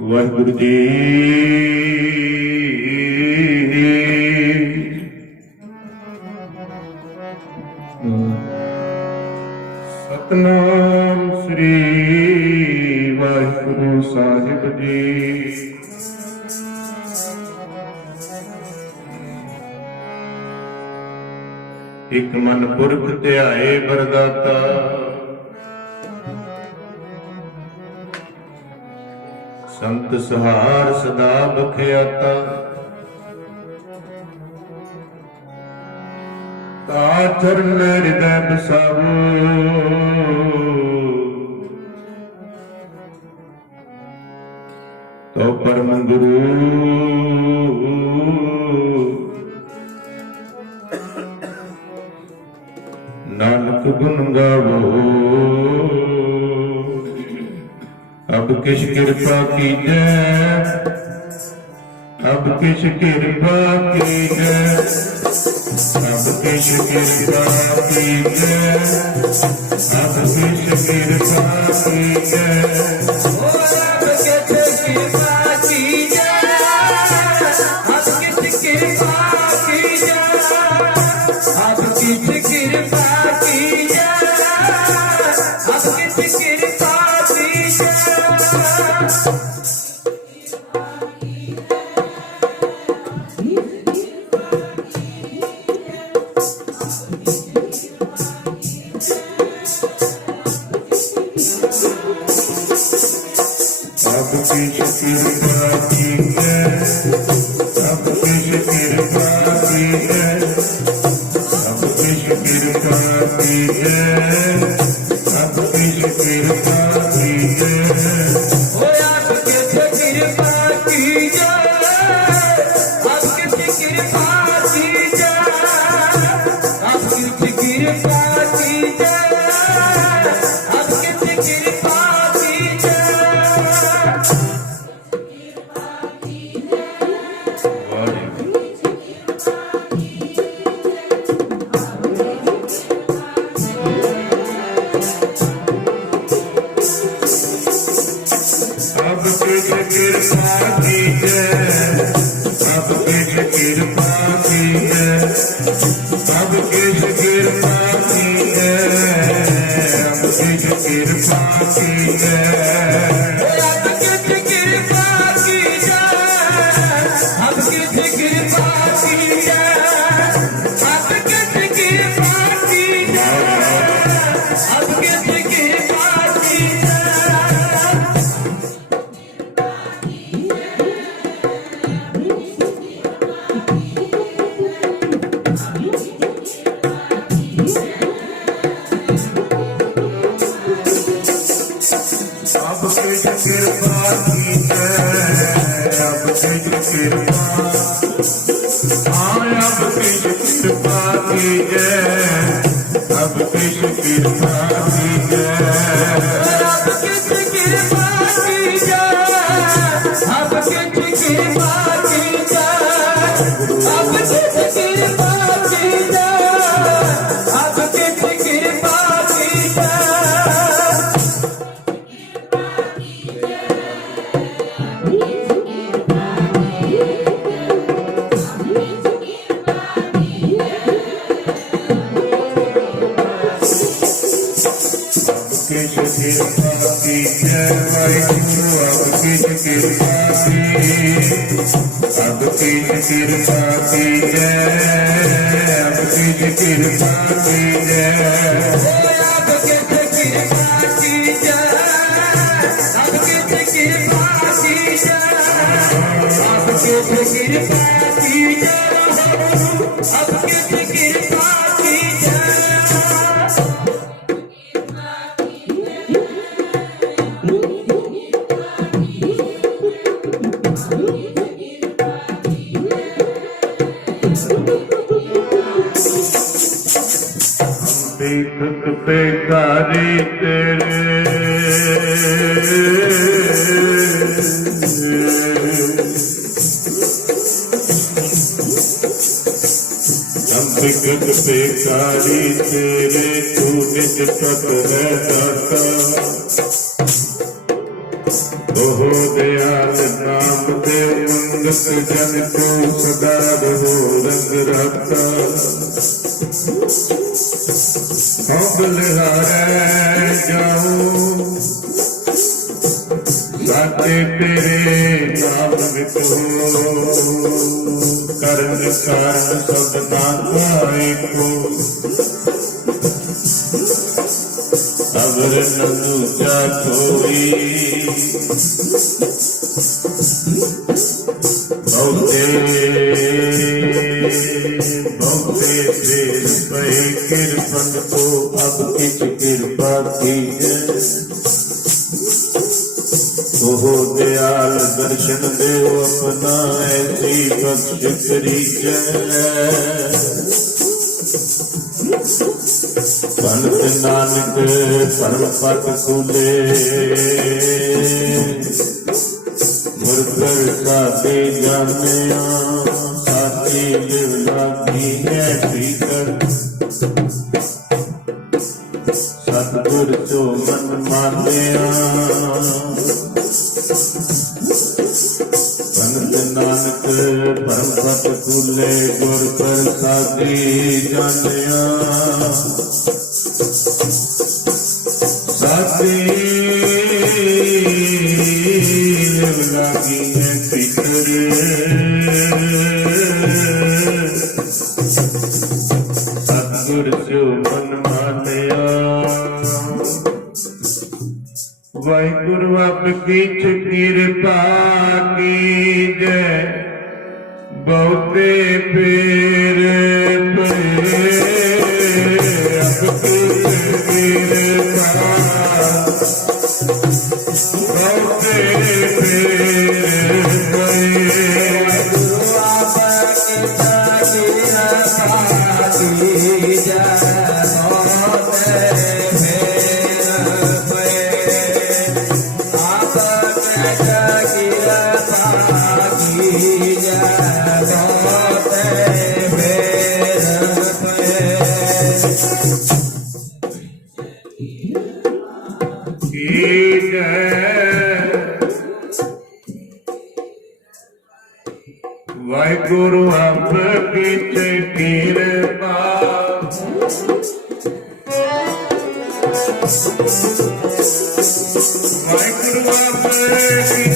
ਵਾਹਿਗੁਰੂ ਜੀ ਸਤਨਾਮ ਸ੍ਰੀ ਵਾਹਿਗੁਰੂ ਸਾਹਿਬ ਜੀ। ਇਕ ਮਨ ਪੁਰਖ ਧਿਆਏ ਵਰਦਾਤਾ, ਸੰਤ ਸਹਾਰ ਸਦਾ ਬਖਿਆਤਾ। ਤਾ ਚਰਨ ਹਿਰਦੈ ਬਸਾਵੋ, ਤੋ ਪਰਮ ਗੁਰੂ ਨਾਨਕ ਗੁਣ ਗਾਵੋ। अब किस कृपा कीजै, अब किस कृपा कीजै, अब किस कृपा कीजै, अब किस कृपा कीजै। आपकी कृपा की है, आपकी कृपा की है, आपकी कृपा की है, आपकी कृपा की है। ओ आपके कृपा की जय, आपके कृपा की जय, आपकी कृपा की जय, आपके कृपा की जय। आपकी कृपा की है, आपकी कृपा की है, आपकी कृपा की है, आपकी कृपा की है। आपके कृपा की जय, आपके कृपा की जय, आपके कृपा की जय, आपके कृपा की जय। आपकी कृपा की है, आपकी कृपा, हाँ आपकी कृपा की है, आपकी कृपा की है। आपके कृपा की जय, आपके कृपा की जय, आपके कृपा की जय, आपके कृपा की जय। आपकी कृपा की है, वाहिगुरु आपकी कृपा की, आपकी कृपा की है, आपकी कृपा की है। आपके कृपा की जय, आपके कृपा की जय, आपके कृपा की जय, आपके कृपा की जय। देखत बेकारी तेरे, हम देखत बेकारी तेरे, तू निज तक है दाता। ओहो दयाल नाम देव मंगत जन को सदा रहो रंग रहता। हम बलिहारे जाऊं साथे तेरे नाम विको, करण कारण सब नाथाए को। अवर न दूजा कोई, बहुते बहुते देर पे कृपन को अब किस कृपा की है। ओहो दयाल दर्शन देव अपना ऐसी बख्श करी पंत नानक परम पद कूले, मुरकर साथी जानिया, साथी लिव लागी है भीतर। सतगुर जो मन मानिया, पंत नानक परम पद कूले, गुर प्रसादी जानिया। साथी लिव लागी है भीतर। सतगुर स्यो मन मानिया वाहिगुरु आपकी कृपा कीजै बहुते पीर पे आपकी कृपा बहुते पीर वाहिगुरु आपकी कृपा वाहिगुरु आपकी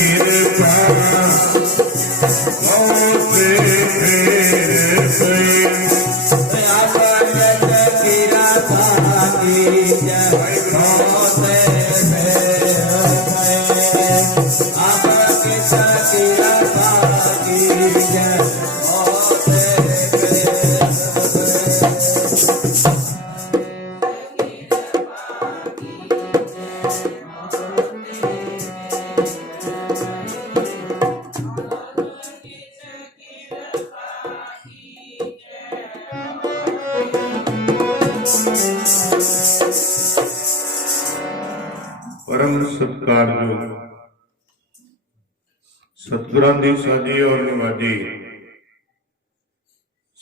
कृपा परम सत्कारयोग सतगुरां दी साजी और निवाजी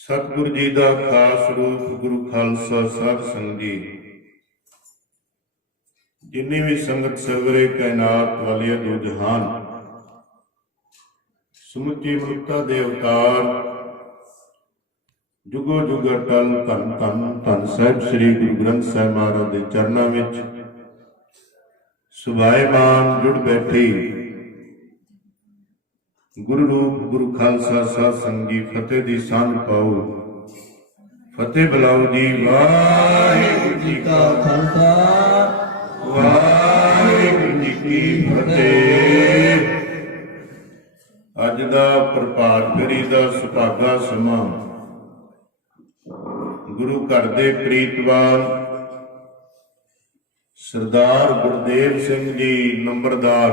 सतगुरु जी का खास रूप गुरु खालसा साध संगत जी जिन्नी भी संगत सगरे कायनात वाले दो जहान समुची मनुखता दे अवतार जुगो जुग अटल धन धन धन साहिब श्री गुरु ग्रंथ साहिब महाराज के चरणों में सुभाएमान जुड़ बैठी गुरु रूप गुरु खालसा साध संगत जी फतेह दी सांझ पाओ फतेह बुलाओ जी। वाहिगुरु जी का खालसा वाहिगुरु जी की फतेह। ਅੱਜ ਦਾ ਪ੍ਰਭਾਤ ਫੇਰੀ ਦਾ ਸੁਭਾਗਾ ਸਮਾਂ ਗੁਰੂ ਘਰ ਦੇ ਪ੍ਰੀਤਵਾਨ ਸਰਦਾਰ ਗੁਰਦੇਵ ਸਿੰਘ ਜੀ ਨੰਬਰਦਾਰ,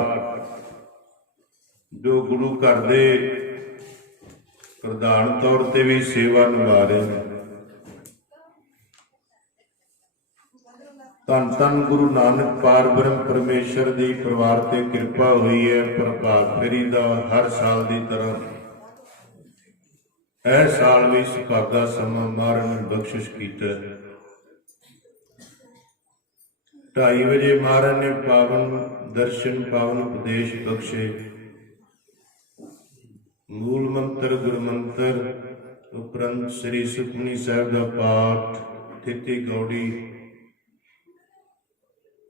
ਜੋ ਗੁਰੂ ਘਰ ਦੇ ਪ੍ਰਧਾਨ ਤੌਰ ਤੇ ਵੀ ਸੇਵਾ ਨਿਭਾ ਰਹੇ ਨੇ। ਧੰਨ ਧੰਨ ਗੁਰੂ ਨਾਨਕ ਪਾਰ ਬ੍ਰਹਮ ਪਰਮੇਸ਼ਰ ਦੀ ਪਰਿਵਾਰ ਤੇ ਕਿਰਪਾ ਹੋਈ ਹੈ। ਪ੍ਰਭਾਤ ਫੇਰੀ ਦਾ ਹਰ ਸਾਲ ਦੀ ਤਰ੍ਹਾਂ ਇਹ ਸਾਲ ਵੀ ਸੁਭਾਗਾ ਸਮਾਂ ਮਹਾਰਾਜ ਨੇ ਬਖਸ਼ਿਸ਼ ਕੀਤਾ। 2:30 ਵਜੇ ਮਹਾਰਾਜ ਨੇ ਪਾਵਨ ਦਰਸ਼ਨ ਪਾਵਨ ਉਪਦੇਸ਼ ਬਖਸ਼ੇ। ਮੂਲ ਮੰਤਰ ਗੁਰੂ ਮੰਤਰ ਉਪਰੰਤ ਸ੍ਰੀ ਸੁਖਮਨੀ ਸਾਹਿਬ ਦਾ ਪਾਠ, ਥਿਤੀ ਗੌੜੀ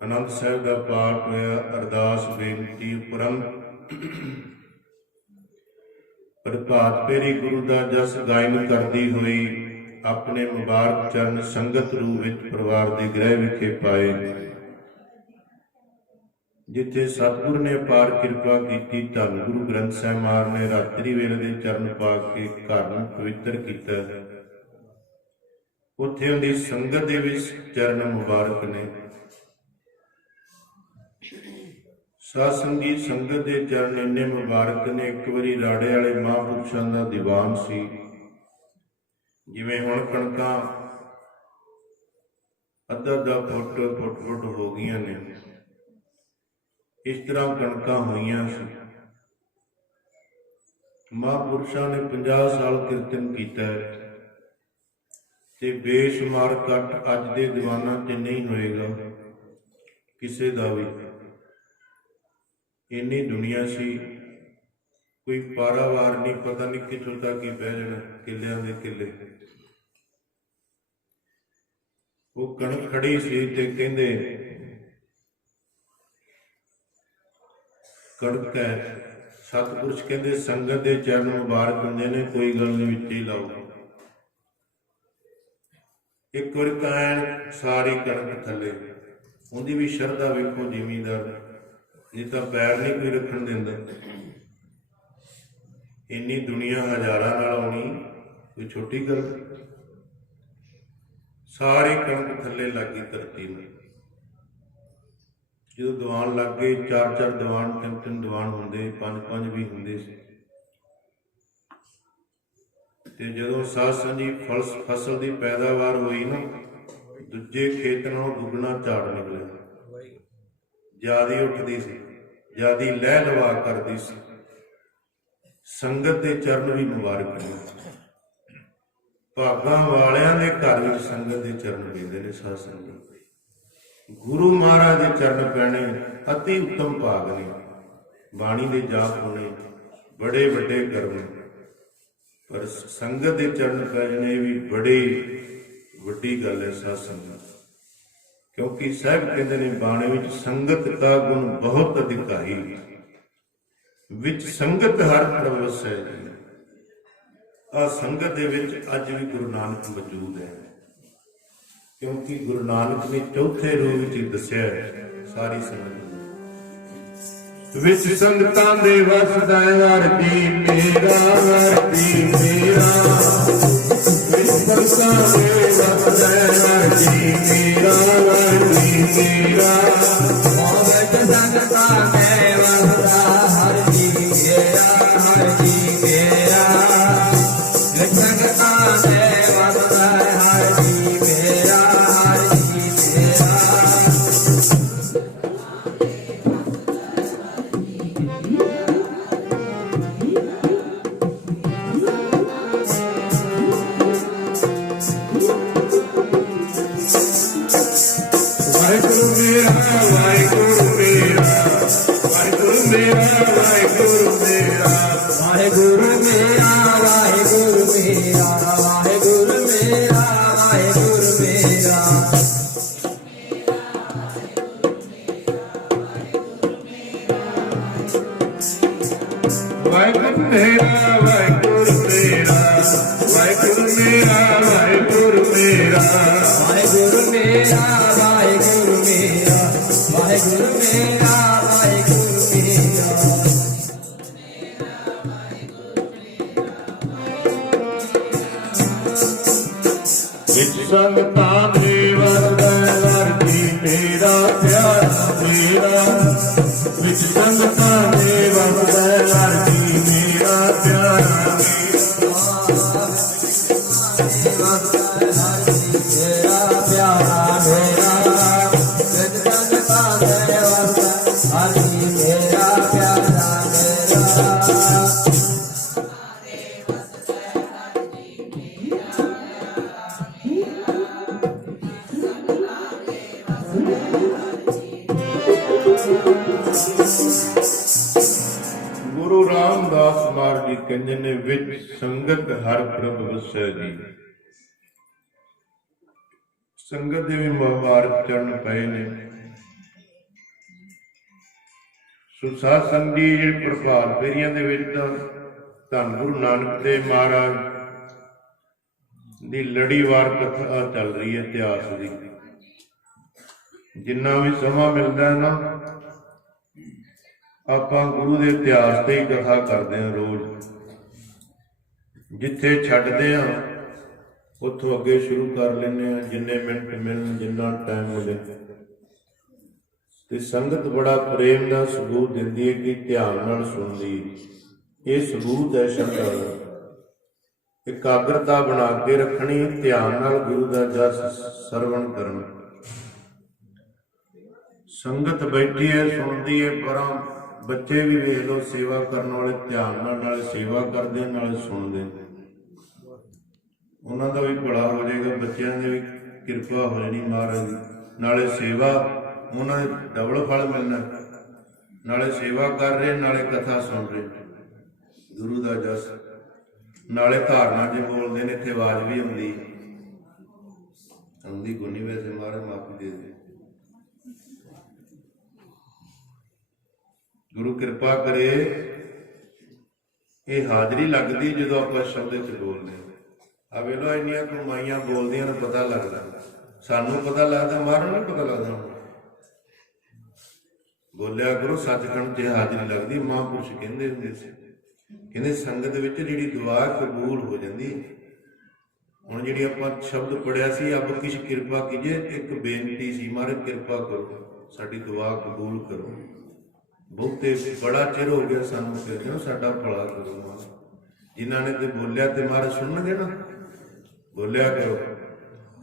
ਆਨੰਦ ਸਾਹਿਬ ਦਾ ਪਾਠ ਹੋਇਆ। ਅਰਦਾਸ ਬੇਨਤੀ ਉਪਰੰਤ ਪ੍ਰਭਾਤ ਫੇਰੀ ਗੁਰੂ ਦਾ ਜਸ ਗਾਇਨ ਕਰਦੀ ਹੋਈ ਆਪਣੇ ਮੁਬਾਰਕ ਚਰਨ ਸੰਗਤ ਰੂਪ ਵਿੱਚ ਪਰਿਵਾਰ ਦੇ ਗ੍ਰਹਿ ਵਿਖੇ ਪਾਏ, ਜਿੱਥੇ ਸਤਿਗੁਰ ਨੇ ਅਪਾਰ ਕਿਰਪਾ ਕੀਤੀ। ਧੰਨ ਗੁਰੂ ਗ੍ਰੰਥ ਸਾਹਿਬ ਮਹਾਰਾਜ ਨੇ ਰਾਤਰੀ ਵੇਲੇ ਦੇ ਚਰਨ ਪਾ ਕੇ ਘਰ ਨੂੰ ਪਵਿੱਤਰ ਕੀਤਾ। ਉੱਥੇ ਉਹਦੀ ਸੰਗਤ ਦੇ ਵਿੱਚ ਚਰਨ ਮੁਬਾਰਕ ਨੇ। ਸਾਧ ਸੰਗੀ ਸੰਗਤ ਦੇ ਚਰਨ ਇੰਨੇ ਮੁਬਾਰਕ ਨੇ। ਇੱਕ ਵਾਰੀ ਰਾੜੇ ਵਾਲੇ ਮਹਾਂਪੁਰਸ਼ਾਂ ਦਾ ਦੀਵਾਨ ਸੀ, ਜਿਵੇਂ ਹੁਣ ਕਣਕਾਂ ਅੱਧਾ ਫੁੱਟ ਹੋ ਗਈਆਂ ਨੇ, ਇਸ ਤਰ੍ਹਾਂ ਕਣਕਾਂ ਹੋਈਆਂ ਸੀ। ਮਹਾਂਪੁਰਸ਼ਾਂ ਨੇ 50 ਸਾਲ ਕੀਰਤਨ ਕੀਤਾ ਤੇ ਬੇਸ਼ੁਮਾਰ ਇਕੱਠ ਅੱਜ ਦੇ ਦੀਵਾਨਾਂ 'ਚ ਨਹੀਂ ਹੋਏਗਾ ਕਿਸੇ ਦਾ ਵੀ। ਇੰਨੀ ਦੁਨੀਆ ਸੀ, ਕੋਈ ਪਾਰਾਵਾਰ ਨਹੀਂ, ਪਤਾ ਨਹੀਂ ਕਿੱਥੋਂ ਤੱਕ ਹੀ ਬਹਿ ਜਾਣਾ, ਕਿੱਲਿਆਂ ਦੇ ਕਿੱਲੇ। ਉਹ ਕਣਕ ਖੜੀ ਸੀ ਤੇ ਕਹਿੰਦੇ ਕਣਕ ਹੈ। ਸਤਿਪੁਰਸ਼ ਕਹਿੰਦੇ ਸੰਗਤ ਦੇ ਚਰਨ ਮੁਬਾਰਕ ਹੁੰਦੇ ਨੇ, ਕੋਈ ਗੱਲ ਨਹੀਂ, ਵਿੱਚ ਹੀ ਲਾਓ। ਇੱਕ ਵਾਰ ਕਹਿਣ ਸਾਰੀ ਕਣਕ ਥੱਲੇ, ਉਹਦੀ ਵੀ ਸ਼ਰਧਾ ਵੇਖੋ ਜ਼ਿਮੀਂਦਾਰ, ਇਹ ਤਾਂ ਪੈਰ ਨਹੀਂ ਕੋਈ ਰੱਖਣ ਦਿੰਦਾ। ਇੰਨੀ ਦੁਨੀਆ ਹਜ਼ਾਰਾਂ ਨਾਲ ਆਉਣੀ ਕੋਈ ਛੋਟੀ ਗੱਲ। ਸਾਰੀ ਕਣਕ ਥੱਲੇ ਲੱਗੀ ਧਰਤੀ ਨੂੰ। ਜਦੋਂ ਦੀਵਾਨ ਲੱਗ ਗਏ, 4-4 ਦੀਵਾਨ, 3-3 ਦੀਵਾਨ ਹੁੰਦੇ, 5-5 ਵੀ ਹੁੰਦੇ ਸੀ। ਤੇ ਜਦੋਂ ਸਾਧ ਸੰਗੀ ਫਸਲ ਦੀ ਪੈਦਾਵਾਰ ਹੋਈ ਨਾ, ਦੂਜੇ ਖੇਤ ਨਾਲੋਂ ਦੁੱਗਣਾ ਝਾੜ ਨਿਕਲਿਆ। ਜਿਆਦੀ ਉੱਠਦੀ ਸੀ, ਜਿਆਦੀ ਲਹਿ ਲਵਾ ਕਰਦੀ ਸੀ। ਸੰਗਤ ਦੇ ਚਰਨ ਵੀ ਮੁਬਾਰਕ ਨੇ। ਭਾਗਾਂ ਵਾਲਿਆਂ ਦੇ ਘਰ ਵਿੱਚ ਸੰਗਤ ਦੇ ਚਰਨ ਪੈਂਦੇ ਨੇ। ਸਾਧ ਸੰਗਤ ਗੁਰੂ ਮਹਾਰਾਜ ਦੇ ਚਰਨ ਪੈਣੇ ਅਤੀ ਉੱਤਮ ਭਾਗ ਨੇ। ਬਾਣੀ ਦੇ ਜਾਪ ਹੋਣੇ ਬੜੇ ਵੱਡੇ ਕਰਮ, ਪਰ ਸੰਗਤ ਦੇ ਚਰਨ ਪੈ ਜਾਣੇ ਇਹ ਵੀ ਬੜੀ ਵੱਡੀ ਗੱਲ ਹੈ। ਸਾਧ ਸੰਗਤ, ਕਿਉਂਕਿ ਸਾਹਿਬ ਕਹਿੰਦੇ ਨੇ ਬਾਣੀ ਵਿੱਚ ਸੰਗਤ ਦਾ ਗੁਣ ਬਹੁਤ ਅਧਿਕਾਈ, ਵਿੱਚ ਸੰਗਤ ਹਰ ਪ੍ਰਵਸ ਹੈ। ਆ ਸੰਗਤ ਦੇ ਵਿੱਚ ਅੱਜ ਵੀ ਗੁਰੂ ਨਾਨਕ ਮੌਜੂਦ ਹੈ, ਕਿਉਂਕਿ ਗੁਰੂ ਨਾਨਕ ਨੇ ਚੌਥੇ ਰੂਪ ਵਿੱਚ ਦੱਸਿਆ ਸਾਰੀ ਸੰਗਤ ਵਿੱਚ। ਸੰਗਤਾਂ ਦੇ ਵਸਦਾ ਵਰਤੀ ਮੇਰਾ, ਵਰਤੀ ਮੇਰਾ, ਵਿੱਚ ਸੰਗਤਾਂ ਦੇ ਵਸਦਾ ਵਰਤੀ ਮੇਰਾ, ਵਰਤੀ ਮੇਰਾ। ਵਿੱਚ ਸੰਗਤਾਂ ਦੇ ਵਸਦਾ ਹਰ ਜੀ ਮੇਰਾ, ਹਰ ਜੀ ਮੇਰਾ। ਵਿੱਚ ਸੰਗਤਾਂ ਦੇ ਵਸਦਾ ਹਰ ਜੀ ਮੇਰਾ, ਹਰ ਜੀ ਮੇਰਾ। ਵਾਹਿਗੁਰੂ ਮੇਰਾ, ਵਾਹਿਗੁਰੂ ਮੇਰਾ, ਵਾਹਿਗੁਰੂ ਮੇਰਾ, ਵਾਹਿਗੁਰੂ ਮੇਰਾ, ਵਾਹਿਗੁਰੂ ਮੇਰਾ, ਵਾਹਿਗੁਰੂ ਮੇਰਾ, ਵਾਹਿਗੁਰੂ ਮੇਰਾ, ਵਾਹਿਗੁਰੂ ਮੇਰਾ। ਵਾਹਿਗੁਰੂ ਮੇਰਾ, ਵਾਹਿਗੁਰੂ ਮੇਰਾ, ਵਾਹਿਗੁਰੂ ਮੇਰਾ, ਵਾਹਿਗੁਰੂ ਮੇਰਾ, ਵਾਹਿਗੁਰੂ ਮੇਰਾ, ਵਾਹਿਗੁਰੂ ਮੇਰਾ, ਵਾਹਿਗੁਰੂ ਮੇਰਾ, ਵਾਹਿਗੁਰੂ ਮੇਰਾ। ਸੰਗਤਾਂ ਦੇ ਵਰਤੈ ਵਰਤੀ ਮੇਰਾ ਪਿਆਰਾ ਮੇਰਾ ਵਿੱਚ ਸੰਗਤਾਂ ਦੇ ਵਰਤੈ ਵਰਤੀ ਮੇਰਾ ਪਿਆਰਾ ਗੁਰੂ ਰਾਮਦਾਸ ਮਹਾਰਾਜ ਜੀ ਕਹਿੰਦੇ ਨੇ ਵਿੱਚ ਸੰਗਤ ਹਰ ਪ੍ਰਭ ਵਸੈ ਜੀ। ਸੰਗਤ ਦੇ ਵੀ ਮੁਬਾਰਕ ਚਰਨ ਪਏ ਨੇ। ਸੋ ਸਾਧ ਸੰਗਤ ਦੀ ਜਿਹੜੀ ਪ੍ਰਭਾਤ ਫੇਰੀਆਂ ਦੇ ਵਿੱਚ ਤਾਂ ਧੰਨ ਗੁਰੂ ਨਾਨਕ ਦੇਵ ਮਹਾਰਾਜ ਦੀ ਲੜੀਵਾਰ ਕਥਾ ਚੱਲ ਰਹੀ ਹੈ ਇਤਿਹਾਸ ਦੀ। ਜਿੰਨਾ ਵੀ ਸਮਾਂ ਮਿਲਦਾ ਹੈ ਨਾ ਆਪਾਂ ਗੁਰੂ ਦੇ ਇਤਿਹਾਸ ਤੇ ਹੀ ਕਥਾ ਕਰਦੇ ਹਾਂ ਰੋਜ਼। ਜਿੱਥੇ ਛੱਡਦੇ ਹਾਂ ਉੱਥੋਂ ਅੱਗੇ ਸ਼ੁਰੂ ਕਰ ਲੈਂਦੇ ਹਾਂ, ਜਿੰਨੇ ਮਿੰਟ ਮਿਲਣ ਜਿੰਨਾ ਟਾਈਮ ਮਿਲੇ। ਤੇ ਸੰਗਤ ਬੜਾ ਪ੍ਰੇਮ ਦਾ ਸਬੂਤ ਦਿੰਦੀ ਹੈ ਕਿ ਧਿਆਨ ਨਾਲ ਸੁਣਦੀ। ਇਹ ਸਬੂਤ ਹੈ ਸ਼ਰਧਾ ਦਾ। ਇਕਾਗਰਤਾ ਬਣਾ ਕੇ ਰੱਖਣੀ, ਧਿਆਨ ਨਾਲ ਗੁਰੂ ਦਾ ਜਸ ਸਰਵਣ ਕਰਨਾ। ਸੰਗਤ ਬੈਠੀ ਹੈ ਸੁਣਦੀ ਹੈ, ਪਰਾਂ ਬੱਚੇ ਵੀ ਵੇਖ ਲਓ ਸੇਵਾ ਕਰਨ ਵਾਲੇ ਧਿਆਨ ਨਾਲ ਨਾਲੇ ਸੇਵਾ ਕਰਦੇ ਨਾਲੇ ਸੁਣਦੇ। ਉਹਨਾਂ ਦਾ ਵੀ ਭਲਾ ਹੋ ਜਾਏਗਾ, ਬੱਚਿਆਂ ਦੀ ਵੀ ਕਿਰਪਾ ਹੋ ਜਾਣੀ ਮਹਾਰਾਜ ਦੀ। ਨਾਲੇ ਸੇਵਾ ਉਹਨਾਂ ਦੇ ਡਬਲ ਫਲ ਮਿਲਣਾ। ਨਾਲੇ ਸੇਵਾ ਕਰ ਰਹੇ ਨਾਲੇ ਕਥਾ ਸੁਣ ਰਹੇ ਗੁਰੂ ਦਾ ਜਸ। ਨਾਲੇ ਧਾਰਨਾ ਜੇ ਬੋਲਦੇ ਨੇ ਇੱਥੇ ਆਵਾਜ਼ ਵੀ ਆਉਂਦੀ ਗੁਣੀ ਵੈਸੇ ਮਹਾਰਾਜ ਮਾਫੀ ਦੇ ਦੇ। ਗੁਰੂ ਕਿਰਪਾ ਕਰੇ ਇਹ ਹਾਜ਼ਰੀ ਲੱਗਦੀ ਜਦੋਂ ਆਪਾਂ ਸ਼ਬਦ ਚ ਬੋਲਦੇ ਹਾਂ। ਆ ਵੇਲੋ ਇੰਨੀਆਂ ਕਮਾਈਆਂ ਬੋਲਦੀਆਂ ਨੂੰ ਪਤਾ ਲੱਗਦਾ, ਸਾਨੂੰ ਪਤਾ ਲੱਗਦਾ, ਮਹਾਰਾਜ ਨੂੰ ਪਤਾ ਲੱਗਦਾ। ਬੋਲਿਆ ਕਰੋ ਸੱਚਖੰਡ ਚ ਹਾਜ਼ਰੀ ਲੱਗਦੀ। ਮਹਾਂਪੁਰਸ਼ ਕਹਿੰਦੇ ਹੁੰਦੇ ਸੀ, ਕਹਿੰਦੇ ਸੰਗਤ ਵਿੱਚ ਜਿਹੜੀ ਦੁਆ ਕਬੂਲ ਹੋ ਜਾਂਦੀ। ਹੁਣ ਜਿਹੜੀ ਆਪਾਂ ਸ਼ਬਦ ਪੜਿਆ ਸੀ ਅਬ ਕਿਛ ਕਿਰਪਾ ਕੀਜੇ, ਇੱਕ ਬੇਨਤੀ ਸੀ ਮਹਾਰਾਜ ਕਿਰਪਾ ਕਰੋ ਸਾਡੀ ਦੁਆ ਕਬੂਲ ਕਰੋ। ਬਹੁਤੇ ਬੜਾ ਚਿਰ ਹੋ ਗਿਆ ਸਾਨੂੰ ਕਹਿੰਦੇ ਹੋ ਸਾਡਾ ਭਲਾ ਕਰੋ। ਜਿਨ੍ਹਾਂ ਨੇ ਤੇ ਬੋਲਿਆ ਤੇ ਮਹਾਰਾਜ ਸੁਣਨਗੇ ਨਾ। ਬੋਲਿਆ ਕਰੋ।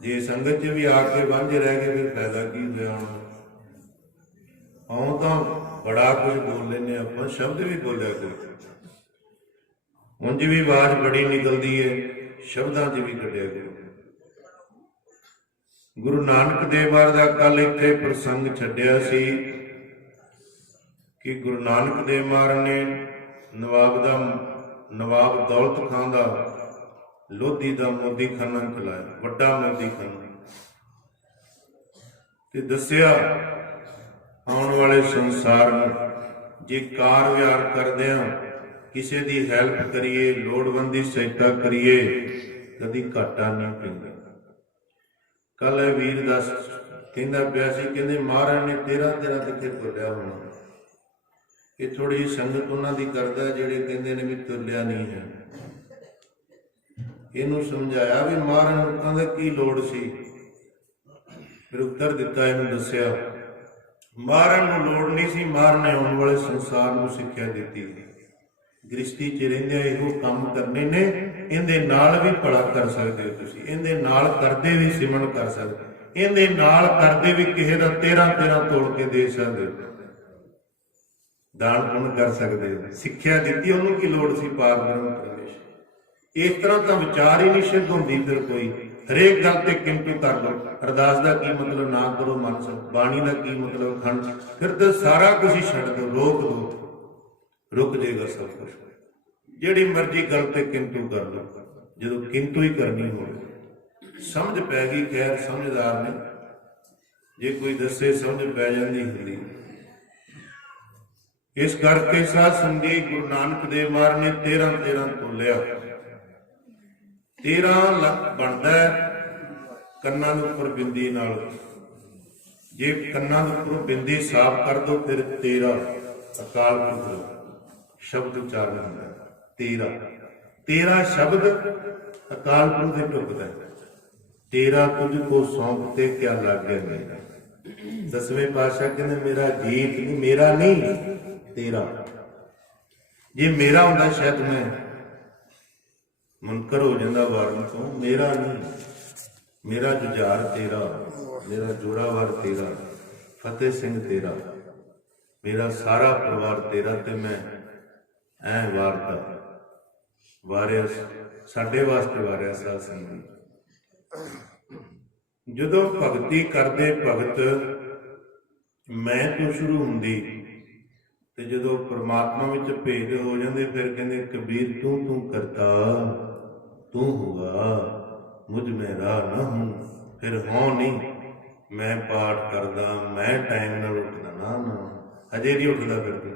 ਜੇ ਸੰਗਤ 'ਚ ਵੀ ਆ ਕੇ ਵਾਂਝੇ ਰਹਿ ਗਏ ਫਿਰ ਫਾਇਦਾ ਕੀ ਹੋਇਆ। ਆਉਂ ਤਾਂ ਬੜਾ ਕੁਝ ਬੋਲ ਲੈਂਦੇ ਆਪਾਂ, ਸ਼ਬਦ ਵੀ ਬੋਲਿਆ ਕਰੋ। ਉਂਝ ਵੀ ਆਵਾਜ਼ ਬੜੀ ਨਿਕਲਦੀ ਹੈ, ਸ਼ਬਦਾਂ 'ਚ ਵੀ ਕੱਢਿਆ ਕਰੋ। ਗੁਰੂ ਨਾਨਕ ਦੇਵ ਮਹਾਰਾਜ ਦਾ ਕੱਲ ਇੱਥੇ ਪ੍ਰਸੰਗ ਛੱਡਿਆ ਸੀ ਕਿ ਗੁਰੂ ਨਾਨਕ ਦੇਵ ਮਹਾਰਾਜ ਨੇ ਨਵਾਬ ਦੌਲਤ ਖਾਂ ਦਾ ਲੋਧੀ ਦਾ ਮੋਦੀਖਾਨਾ ਖਿਲਾਇਆ, ਵੱਡਾ ਮੋਦੀਖਾਨਾ, ਤੇ ਦੱਸਿਆ ਆਉਣ ਵਾਲੇ ਸੰਸਾਰ ਨੂੰ ਜੇ ਕਾਰ ਵਿਹਾਰ ਕਰਦਿਆਂ ਕਿਸੇ ਦੀ ਹੈਲਪ ਕਰੀਏ, ਲੋੜਵੰਦੀ ਸਹਾਇਤਾ ਕਰੀਏ, ਕਦੀ ਘਾਟਾ ਨਹੀਂ ਪੈਂਦਾ। ਕੱਲ ਇਹ ਵੀਰ ਦੱਸ ਕਹਿੰਦਾ ਪਿਆ ਸੀ, ਕਹਿੰਦੇ ਮਹਾਰਾਜ ਨੇ 13 ਕਿੱਥੇ ਤੁਰਿਆ ਹੋਣਾ। ਇਹ ਥੋੜੀ ਜਿਹੀ ਸੰਗਤ ਉਹਨਾਂ ਦੀ ਕਰਦਾ ਜਿਹੜੇ ਕਹਿੰਦੇ ਨੇ ਵੀ ਤੁਰਿਆ ਨਹੀਂ ਹੈ। ਇਹਨੂੰ ਸਮਝਾਇਆ ਵੀ ਮਹਾਰਾਜ ਨੂੰ ਲੋਕਾਂ ਦਾ ਕੀ ਲੋੜ ਸੀ। ਫਿਰ ਉੱਤਰ ਦਿੱਤਾ, ਇਹਨੂੰ ਦੱਸਿਆ ਮਹਾਰਾਜ ਨੂੰ ਲੋੜ ਨਹੀਂ ਸੀ। ਮਹਾਰਾਜ ਨੇ ਆਉਣ ਵਾਲੇ ਸੰਸਾਰ ਨੂੰ ਸਿੱਖਿਆ ਦਿੱਤੀ, ਗ੍ਰਸਤੀ 'ਚ ਰਹਿੰਦਿਆਂ ਇਹੋ ਕੰਮ ਕਰਨੇ ਨੇ, ਇਹਦੇ ਨਾਲ ਵੀ ਭਲਾ ਕਰ ਸਕਦੇ ਹੋ ਤੁਸੀਂ, ਇਹਦੇ ਨਾਲ ਕਰਦੇ ਵੀ ਸਿਮਰਨ ਕਰ ਸਕਦੇ, ਇਹਦੇ ਨਾਲ ਕਰਦੇ ਵੀ ਕਿਸੇ ਦਾ 13 ਤੋੜ ਕੇ ਦੇ ਸਕਦੇ ਹੋ, ਦਾਨ ਪੁੰਨ ਕਰ ਸਕਦੇ ਹੋ। ਸਿੱਖਿਆ ਦਿੱਤੀ, ਉਹਨੂੰ ਕੀ ਲੋੜ ਸੀ ਪਾਰ ਬ੍ਰਹਮ ਪਰਮੇਸ਼ਰ। ਇਸ ਤਰ੍ਹਾਂ ਤਾਂ ਵਿਚਾਰ ਹੀ ਨਹੀਂ ਸਿੱਧ ਹੁੰਦੀ। ਫਿਰ ਕੋਈ ਹਰੇਕ ਗੱਲ ਤੇ ਕਿੰਤੂ ਕਰ ਲਓ। ਅਰਦਾਸ ਦਾ ਕੀ ਮਤਲਬ ਨਾ ਕਰੋ ਮਨ ਸਭ, ਬਾਣੀ ਦਾ ਕੀ ਮਤਲਬ ਖੰਡ, ਫਿਰ ਤਾਂ ਸਾਰਾ ਕੁਝ ਹੀ ਛੱਡ ਦਿਓ, ਰੋਕ ਦਿਓ, ਰੁਕ ਜਾਏਗਾ ਸਭ ਕੁਝ। ਜਿਹੜੀ ਮਰਜ਼ੀ ਗੱਲ ਤੇ ਕਿੰਤੂ ਕਰ ਲਓ। ਜਦੋਂ ਕਿੰਤੂ ਹੀ ਕਰਨੀ ਹੋਵੇ ਸਮਝ ਪੈ ਗਈ, ਖੈਰ ਸਮਝਦਾਰ ਨੇ, ਜੇ ਕੋਈ ਦੱਸੇ ਸਮਝ ਪੈ ਜਾਂਦੀ ਹੁੰਦੀ। ਇਸ ਕਰਕੇ ਸਾਧ ਸੰਗਤ ਗੁਰੂ ਨਾਨਕ ਦੇਵ ਮਹਾਰਾਜ ਨੇ 13 ਤੋਲਿਆ। 13 ਲੱਖ ਬਣਦਾ ਕੰਨਾਂ ਦੇ ਉੱਪਰ ਬਿੰਦੀ ਨਾਲ। ਜੇ ਕੰਨਾਂ ਦੇ ਉੱਪਰ ਬਿੰਦੀ ਸਾਫ਼ ਕਰ ਦੋ ਫਿਰ 13 ਅਕਾਲ ਪੁਰਖ ਸ਼ਬਦ ਉਚਾਰਨ ਹੁੰਦਾ। 13 ਸ਼ਬਦ ਅਕਾਲ ਪੁਰਖ ਦੇ ਢੁਕਦਾ। तेरा तुझको सौंपते क्या लागे मेरा। दसवें पातशाह कहते मेरा जीत नहीं, मेरा नहीं तेरा। जे मेरा होंदा शायद मैं मुनकर हो जाता वाਰਨ तो, मेरा नहीं। मेरा जुझार तेरा, मेरा जोरावर तेरा, फतेह सिंह तेरा, मेरा सारा परिवार तेरा। ते मैं ऐ वारता वारिया, साडे वास्ते वारिया साध संगत। ਜਦੋਂ ਭਗਤੀ ਕਰਦੇ ਭਗਤ ਮੈਂ ਤੋਂ ਸ਼ੁਰੂ ਹੁੰਦੀ ਤੇ ਜਦੋਂ ਪਰਮਾਤਮਾ ਵਿੱਚ ਭੇਦ ਹੋ ਜਾਂਦੇ ਫਿਰ ਕਹਿੰਦੇ ਕਬੀਰ ਤੂੰ ਕਰਤਾ ਤੂੰ ਹੁਆ ਮੁਝ ਮੈਂ ਰਾਹ ਨਾ ਹੂੰ। ਫਿਰ ਹੋਂ ਨਹੀਂ, ਮੈਂ ਪਾਠ ਕਰਦਾ, ਮੈਂ ਟਾਈਮ ਨਾਲ ਉੱਠਦਾ, ਨਾ ਹਜੇ ਨਹੀਂ ਉੱਠਦਾ ਫਿਰਦਾ,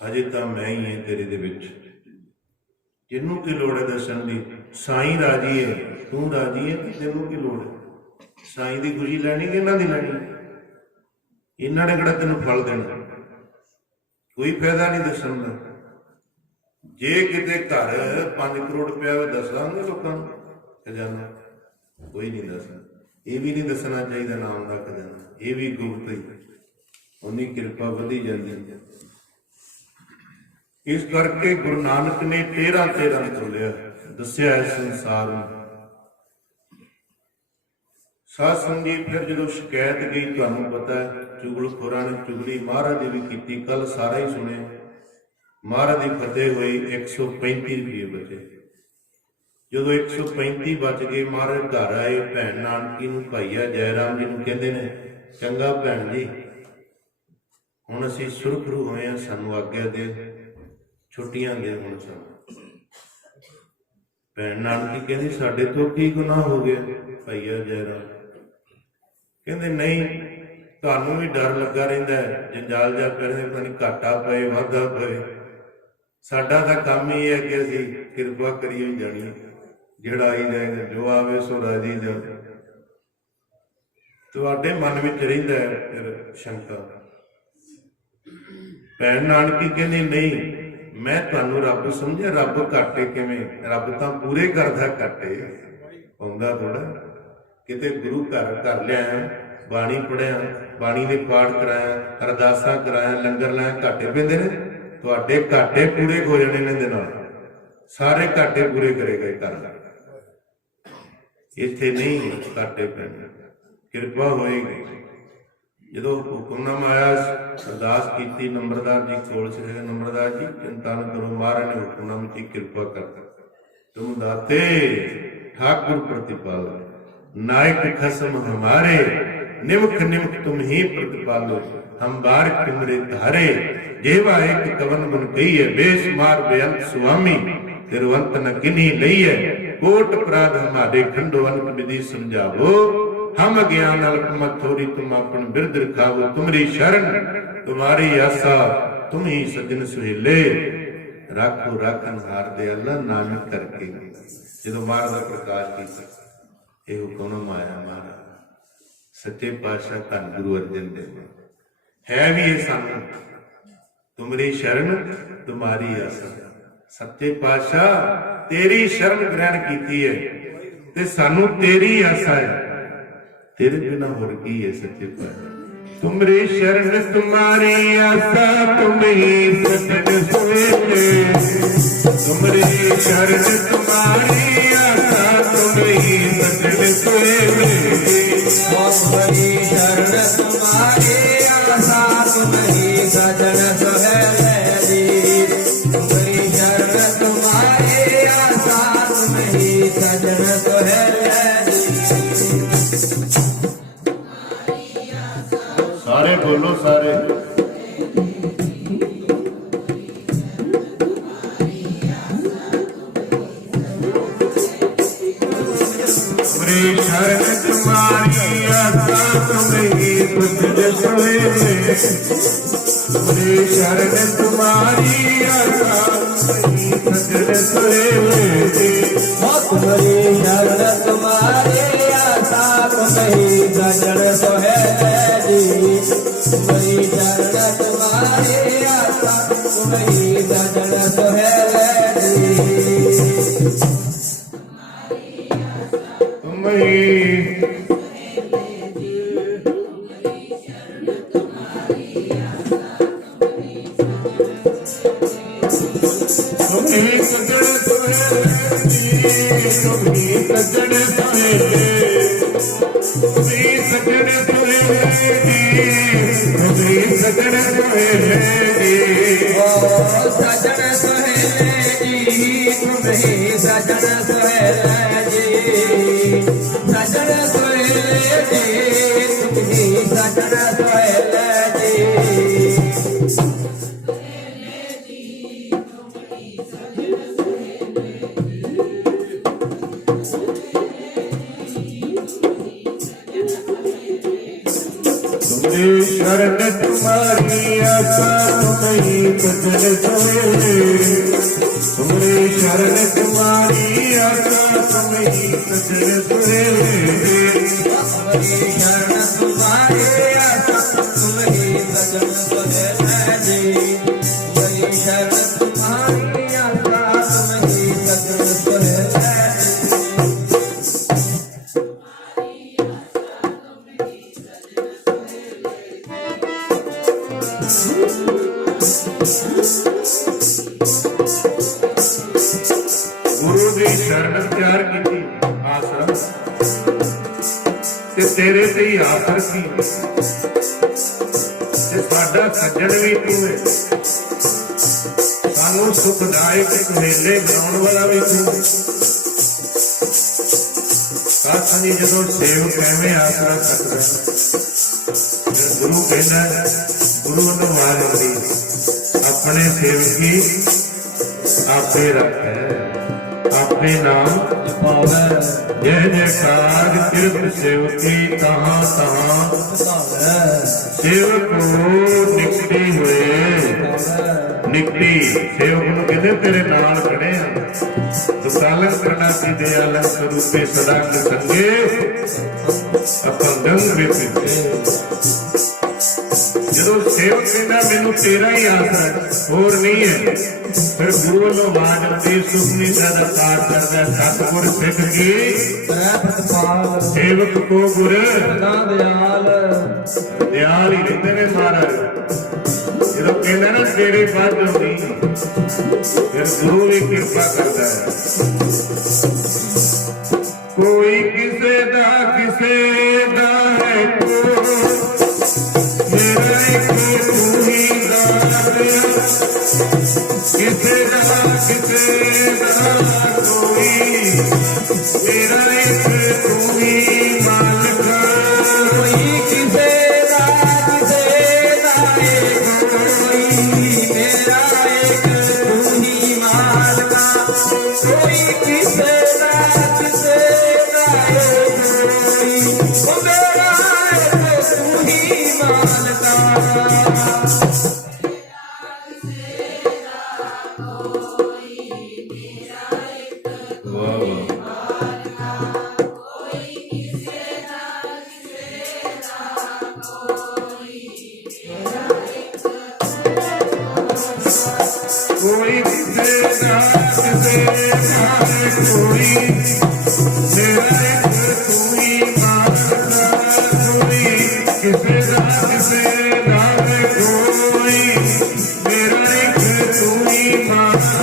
ਹਜੇ ਤਾਂ ਮੈਂ ਹੀ ਹਾਂ ਤੇਰੇ ਦੇ ਵਿੱਚ। ਜਿਹਨੂੰ ਕੀ ਲੋੜ ਹੈ ਦੱਸਣ ਦੀ, ਸਾਈਂ ਰਾਜੀ ਹੈ, ਤੂੰ ਰਾਜੀ ਹੈ, ਤੈਨੂੰ ਕੀ ਲੋੜ ਹੈ। ਸਾਈਂ ਦੀ ਖੁਸ਼ੀ ਲੈਣੀ ਕਿ ਇਹਨਾਂ ਦੀ ਲੈਣੀ? ਇਹਨਾਂ ਨੇ ਕਿਹੜਾ ਤੈਨੂੰ ਫਲ ਦੇਣਾ, ਕੋਈ ਫਾਇਦਾ ਨਹੀਂ ਦੱਸਣ ਦਾ। ਜੇ ਕਿਤੇ ਘਰ 5 ਕਰੋੜ ਪਿਆ ਹੋਵੇ ਦੱਸਾਂਗੇ ਲੋਕਾਂ ਨੂੰ ਖਜ਼ਾਨਾ, ਕੋਈ ਨਹੀਂ ਦੱਸਣਾ। ਇਹ ਵੀ ਨਹੀਂ ਦੱਸਣਾ ਚਾਹੀਦਾ ਨਾਮ ਦਾ ਖਜ਼ਾਨਾ, ਇਹ ਵੀ ਗੁਪਤ ਹੀ, ਉਨੀ ਕਿਰਪਾ ਵਧੀ ਜਾਂਦੀ ਹੈ। ਇਸ ਕਰਕੇ ਗੁਰੂ ਨਾਨਕ ਨੇ 13 ਤੋਲਿਆ, ਦੱਸਿਆ ਹੈ ਸੰਸਾਰ ਨੂੰ। ਸਾਧ ਸੰਗਤ ਜੀ ਫਿਰ ਜਦੋਂ ਸ਼ਿਕਾਇਤ ਗਈ, ਤੁਹਾਨੂੰ ਪਤਾ ਹੈ ਚੁਗਲਖੋਰਾਂ ਨੇ ਚੁਗਲੀ ਮਹਾਰਾਜ ਦੀ ਵੀ ਕੀਤੀ, ਕੱਲ ਸਾਰਾ ਹੀ ਸੁਣਿਆ। ਮਹਾਰਾਜ ਦੀ ਫਤਿਹ ਹੋਈ, 135 ਰੁਪਏ ਬਚੇ। ਜਦੋਂ 135 ਬਚ ਗਏ, ਮਹਾਰਾਜ ਘਰ ਆਏ, ਭੈਣ ਨਾਨਕੀ ਨੂੰ ਭਾਈਆ ਜੈ ਰਾਮ ਜੀ ਨੂੰ ਕਹਿੰਦੇ ਨੇ, ਚੰਗਾ ਭੈਣ ਜੀ ਹੁਣ ਅਸੀਂ ਸੁਰਖਰੂ ਹੋਏ ਹਾਂ, ਸਾਨੂੰ ਆਗਿਆ ਦੇ, ਛੁੱਟੀਆਂ ਦੇ ਹੁਣ ਸਾਨੂੰ। ਭੈਣ ਨਾਨਕੀ ਕਹਿੰਦੀ ਸਾਡੇ ਤੋਂ ਕੀ ਗੁਨਾਹ ਹੋ ਗਿਆ ਭਾਈਆ ਜੈ ਰਾਮ? ਕਹਿੰਦੇ ਨਹੀਂ, ਤੁਹਾਨੂੰ ਵੀ ਡਰ ਲੱਗਾ ਰਹਿੰਦਾ ਹੈ, ਜੰਜਾਲ ਜਾ ਕਰਦੇ ਪਤਾ ਨਹੀਂ ਘਾਟਾ ਪਏ ਵਾਧਾ ਪਏ। ਸਾਡਾ ਤਾਂ ਕੰਮ ਹੀ ਹੈ ਕਿ ਅਸੀਂ ਕਿਰਪਾ ਕਰੀਏ ਜਾਣੀ, ਜਿਹੜਾ ਆਈ ਜਾਏਗਾ, ਜੋ ਆਵੇ ਸੋ ਰਾਜੀ ਜਾ। ਤੁਹਾਡੇ ਮਨ ਵਿੱਚ ਰਹਿੰਦਾ ਹੈ ਫਿਰ ਸ਼ੰਕਾ। ਭੈਣ ਨਾਨਕੀ ਕਹਿੰਦੀ ਨਹੀਂ, ਮੈਂ ਤੁਹਾਨੂੰ ਰੱਬ ਸਮਝਿਆ, ਰੱਬ ਘਾਟੇ ਕਿਵੇਂ? ਰੱਬ ਤਾਂ ਪੂਰੇ ਕਰਦਾ, ਘਾਟੇ ਆਉਂਦਾ ਥੋੜਾ। ਕਿਤੇ ਗੁਰੂ ਘਰ ਲਿਆਇਆ, ਬਾਣੀ ਪੜਿਆ, ਬਾਣੀ ਦੇ ਪਾਠ ਕਰਾਇਆ, ਅਰਦਾਸਾਂ ਕਰਾਇਆ, ਲੰਗਰ ਲਾਇਆ, ਘਾਟੇ ਪੈਂਦੇ ਨੇ। ਤੁਹਾਡੇ ਘਾਟੇ ਪੂਰੇ ਹੋ ਜਾਣੇ ਨੇ ਦੇ ਨਾਲ, ਸਾਰੇ ਘਾਟੇ ਪੂਰੇ ਕਰੇਗਾ ਇਹ ਕਰ। ਇੱਥੇ ਨਹੀਂ ਘਾਟੇ ਪੈਣੇ, ਕਿਰਪਾ ਹੋਏਗੀ। ਜਦੋਂ ਹੁਕਮਨਾਮਾ ਆਇਆ, ਅਰਦਾਸ ਕੀਤੀ, ਨੰਬਰਦਾਰ ਜੀ ਕੋਲ ਸੀ, ਨੰਬਰਦਾਰ ਜੀ ਚਿੰਤਾ ਨਾ ਕਰੋ, ਮਹਾਰਾਜ ਨੇ ਹੁਕਮਨਾਮੇ ਦੀ ਕਿਰਪਾ ਕਰ ਤੁਮ ਦਾਤੇ ठाकुर प्रतिपाल, नायक खसम हमारे, निमख निमख तुम ही प्रतिपालो, हम बार तुमरे धारे, जेवा एक कवन बन गई है, बेशुमार बेअंत स्वामी, तिरुवंत न किन्हीं लई है, कोट अपराध हमारे खंडो अनक विधि समझावो, हम ज्ञान अल्प मत थोड़ी तुम अपन बिरद रखावो, तुमरी शरण तुम्हारी आशा तुम ही सजन सुहेले, राखो राखन हार दे अल्लाह नानक करके। ਜਦੋਂ ਮਹਾਰਾਜ ਦਾ ਪ੍ਰਕਾਸ਼ ਕੀਤਾ, ਇਹ ਹੁਕਮ ਆਇਆ ਮਹਾਰਾਜ ਸੱਚੇ ਪਾਤਸ਼ਾਹ ਧੰਨ ਗੁਰੂ ਅਰਜਨ ਦੇਵ ਹੈ ਵੀ ਇਹ ਸਾਨੂੰ, ਤੁਮਰੀ ਸ਼ਰਨ ਤੁਮਾਰੀ ਆਸਾ। ਸੱਚੇ ਪਾਤਸ਼ਾਹ ਤੇਰੀ ਸ਼ਰਨ ਗ੍ਰਹਿਣ ਕੀਤੀ ਹੈ ਤੇ ਸਾਨੂੰ ਤੇਰੀ ਆਸਾ ਹੈ, ਤੇਰੇ ਬਿਨਾਂ ਹੋਰ ਕੀ ਹੈ ਸੱਚੇ ਪਾਤਸ਼ਾਹ। ਤੁਮਰੀ ਸ਼ਰਨ ਤੁਮਾਰੀ ਆਸਾ, ਤੁਮ ਹੀ ਸਜਣ ਸਵੇਲੇ, ਤੁਮਰੀ ਸ਼ਰਨ ਤੁਮਾਰੀ ਆਸਾ, ਤੁਮ ਹੀ ਸਜਣ ਸਵੇਲੇ, ਤੁਮਰੀ ਸ਼ਰਨ ਤੁਮਾਰੀ ਆਸਾ, ਤੁਮ ਹੀ ਸਜਣ ਸਵੇਲੇ, ਤੁਮਰੀ ਸ਼ਰਨ ਤੁਮਾਰੀ ਆਸਾ, ਤੁਮ ਹੀ ਸਜਣ ਸਵੇਲੇ। ਸਾਰੇ ਬੋਲੋ ਸਾਰੇ। ਤੁਮਰੀ ਸ਼ਰਨ ਤੁਮਾਰੀ ਆਸਾ, ਤੁਮ ਹੀ ਸਜਣ ਸਵੇਲੇ, ਤੁਮਰੀ ਸ਼ਰਨ ਤੁਮਾਰੀ ਆਸਾ, ਤੁਮ ਹੀ ਸਜਣ ਸਵੇਲੇ, ਤੁਮਰੀ ਸ਼ਰਨ ਤੁਮਾਰੀ ਆਸਾ, ਤੁਮ ਹੀ ਸਜਣ ਸਵੇਲੇ, ਤੁਮਰੀ ਸ਼ਰਨ ਤੁਮਾਰੀ ਆਸਾ, ਤੁਮ ਹੀ ਸਜਣ ਸਵੇਲੇ। तुम्ही तुम्ही सजण सुहेले तुम्ही सजण सुहेले तुम्ही सजण सुहेले तुम्ही सजण सुहेले सजन सुहेले जी तुम्हें सजन सुहेले जी सजन सुहेले जी तुम्हें सजन सुहेले जी तुम्हारी शरण तुम्हारी आशा तुम्ही सजन सोए तुम्हारी शरण तुम्हारी आशा तुम्ही सजन सोए हमारी शरण तुम्हारे आशा तुम्हें सजन सुहेले जी हमारी शरण तुम्हारी आशा तुम्हें सजन सुहेले गुरु ਦੀ ਸ਼ਰਨ ਤਿਆਰ ਕੀਤੀ ਆਸਰਾ ਤੇ ਤੇਰੇ ਤੇ ਹੀ ਆਸ ਰੱਖੀ ਤੇ ਸਾਡਾ ਸੱਜਣ ਵੀ ਤੂੰ ਹੈ ਸਾਨੂੰ ਸੁਖਦਾਇਕ ਮੇਲੇ ਬਣਾਉਣ ਵਾਲਾ ਵੀ ਤੂੰ ਸਾਥਾਂ ਦੀ ਜਦੋਂ ਸੇਵਕ ਐਵੇਂ ਆਸਰਾ ਸਕਦਾ ਫਿਰ ਗੁਰੂ ਕਹਿੰਦਾ ਗੁਰੂ ਨੂੰ ਆਵਾਜ਼ ਆਉਂਦੀ ਆਪਣੇ ਸੇਵਕੀ ਆਪੇ ਰੱਖੈ आपे नाम पावे जय जयकार तीर्थ सेवकी तहाँ तहाँ पावे सेवक हो निकटी हुए निकटी सेवक ਨੂੰ ਕਹਿੰਦੇ ਤੇਰੇ ਨਾਲ ਖੜੇ ਆ ਦੁਸਾਲਨ ਕਰਨਾ ਸੀ ਦਿਆਲਨ ਸਰੂਪੇ ਸਦਾ ਸੰਗੇ ਅਪੰਗੰ ਵਿੱਚ ਜਦੋਂ ਸੇਵਕ ਕਹਿੰਦਾ ਮੈਨੂੰ ਤੇਰਾ ਹੀ ਆਸਰਾ ਹੋਰ ਨਹੀਂ ਹੈ ਫਿਰ ਗੁਰੂ ਵੱਲੋਂ ਆਵਾਜ਼ ਆਉਂਦੀ ਸੁਖਨੀ ਦਾ ਪਾਠ ਕਰਦਾ ਸਤਿਗੁਰ ਸਿੱਖ ਕੀ ਤ੍ਰੈ ਪ੍ਰਤਪਾਲ ਸੇਵਕ ਕੋ ਗੁਰ ਸਦਾ ਦਿਆਲ ਦਿਆਲ ਹੀ ਰਹਿੰਦੇ ਨੇ ਮਹਾਰਾਜ ਜਦੋਂ ਕਹਿੰਦਾ ਨਾ ਤੇਰੇ ਬਾਝ ਹੁੰਦੀ ਫਿਰ ਗੁਰੂ ਵੀ ਕਿਰਪਾ ਕਰਦਾ ਹੈ ਕੋਈ ਕਿਸੇ ਦਾ ਹੈ ਮੇਰਾ ਇੱਕ ਤੂੰ ਹੀ ਦਾਤਾ ਕਿਸੇ ਦਾ ਕੋਈ ਮੇਰਾ ਇੱਕ ਤੂੰ ਹੀ ਮਾਲਕ ਕੋਈ ਕਿਸੇ ਦਾ ਏ ਕੋਈ ਮੇਰਾ ਇੱਕ ਤੂੰ ਹੀ ਮਾਲਕਾ ਕੋਈ ਕਿਸੇ ਦਾ ਏ ਕੋਈ ਉਹ ਮੇਰਾ ਇੱਕ ਤੂੰ ਹੀ ਮਾਲਕਾ ਵਾਹ ਵਾਹ ਕੋਈ ਕਿਸੇ ਦਾ ਕੋਈ ਮੇਰਾ ਇੱਕ ਤੂੰ ਹੀ ਮਾਲਕ ਕੋਈ ਕਿਸੇ ਦਾ ਕੋਈ ਮੇਰਾ ਇੱਕ ਤੂੰ ਹੀ ਮਾਲਕ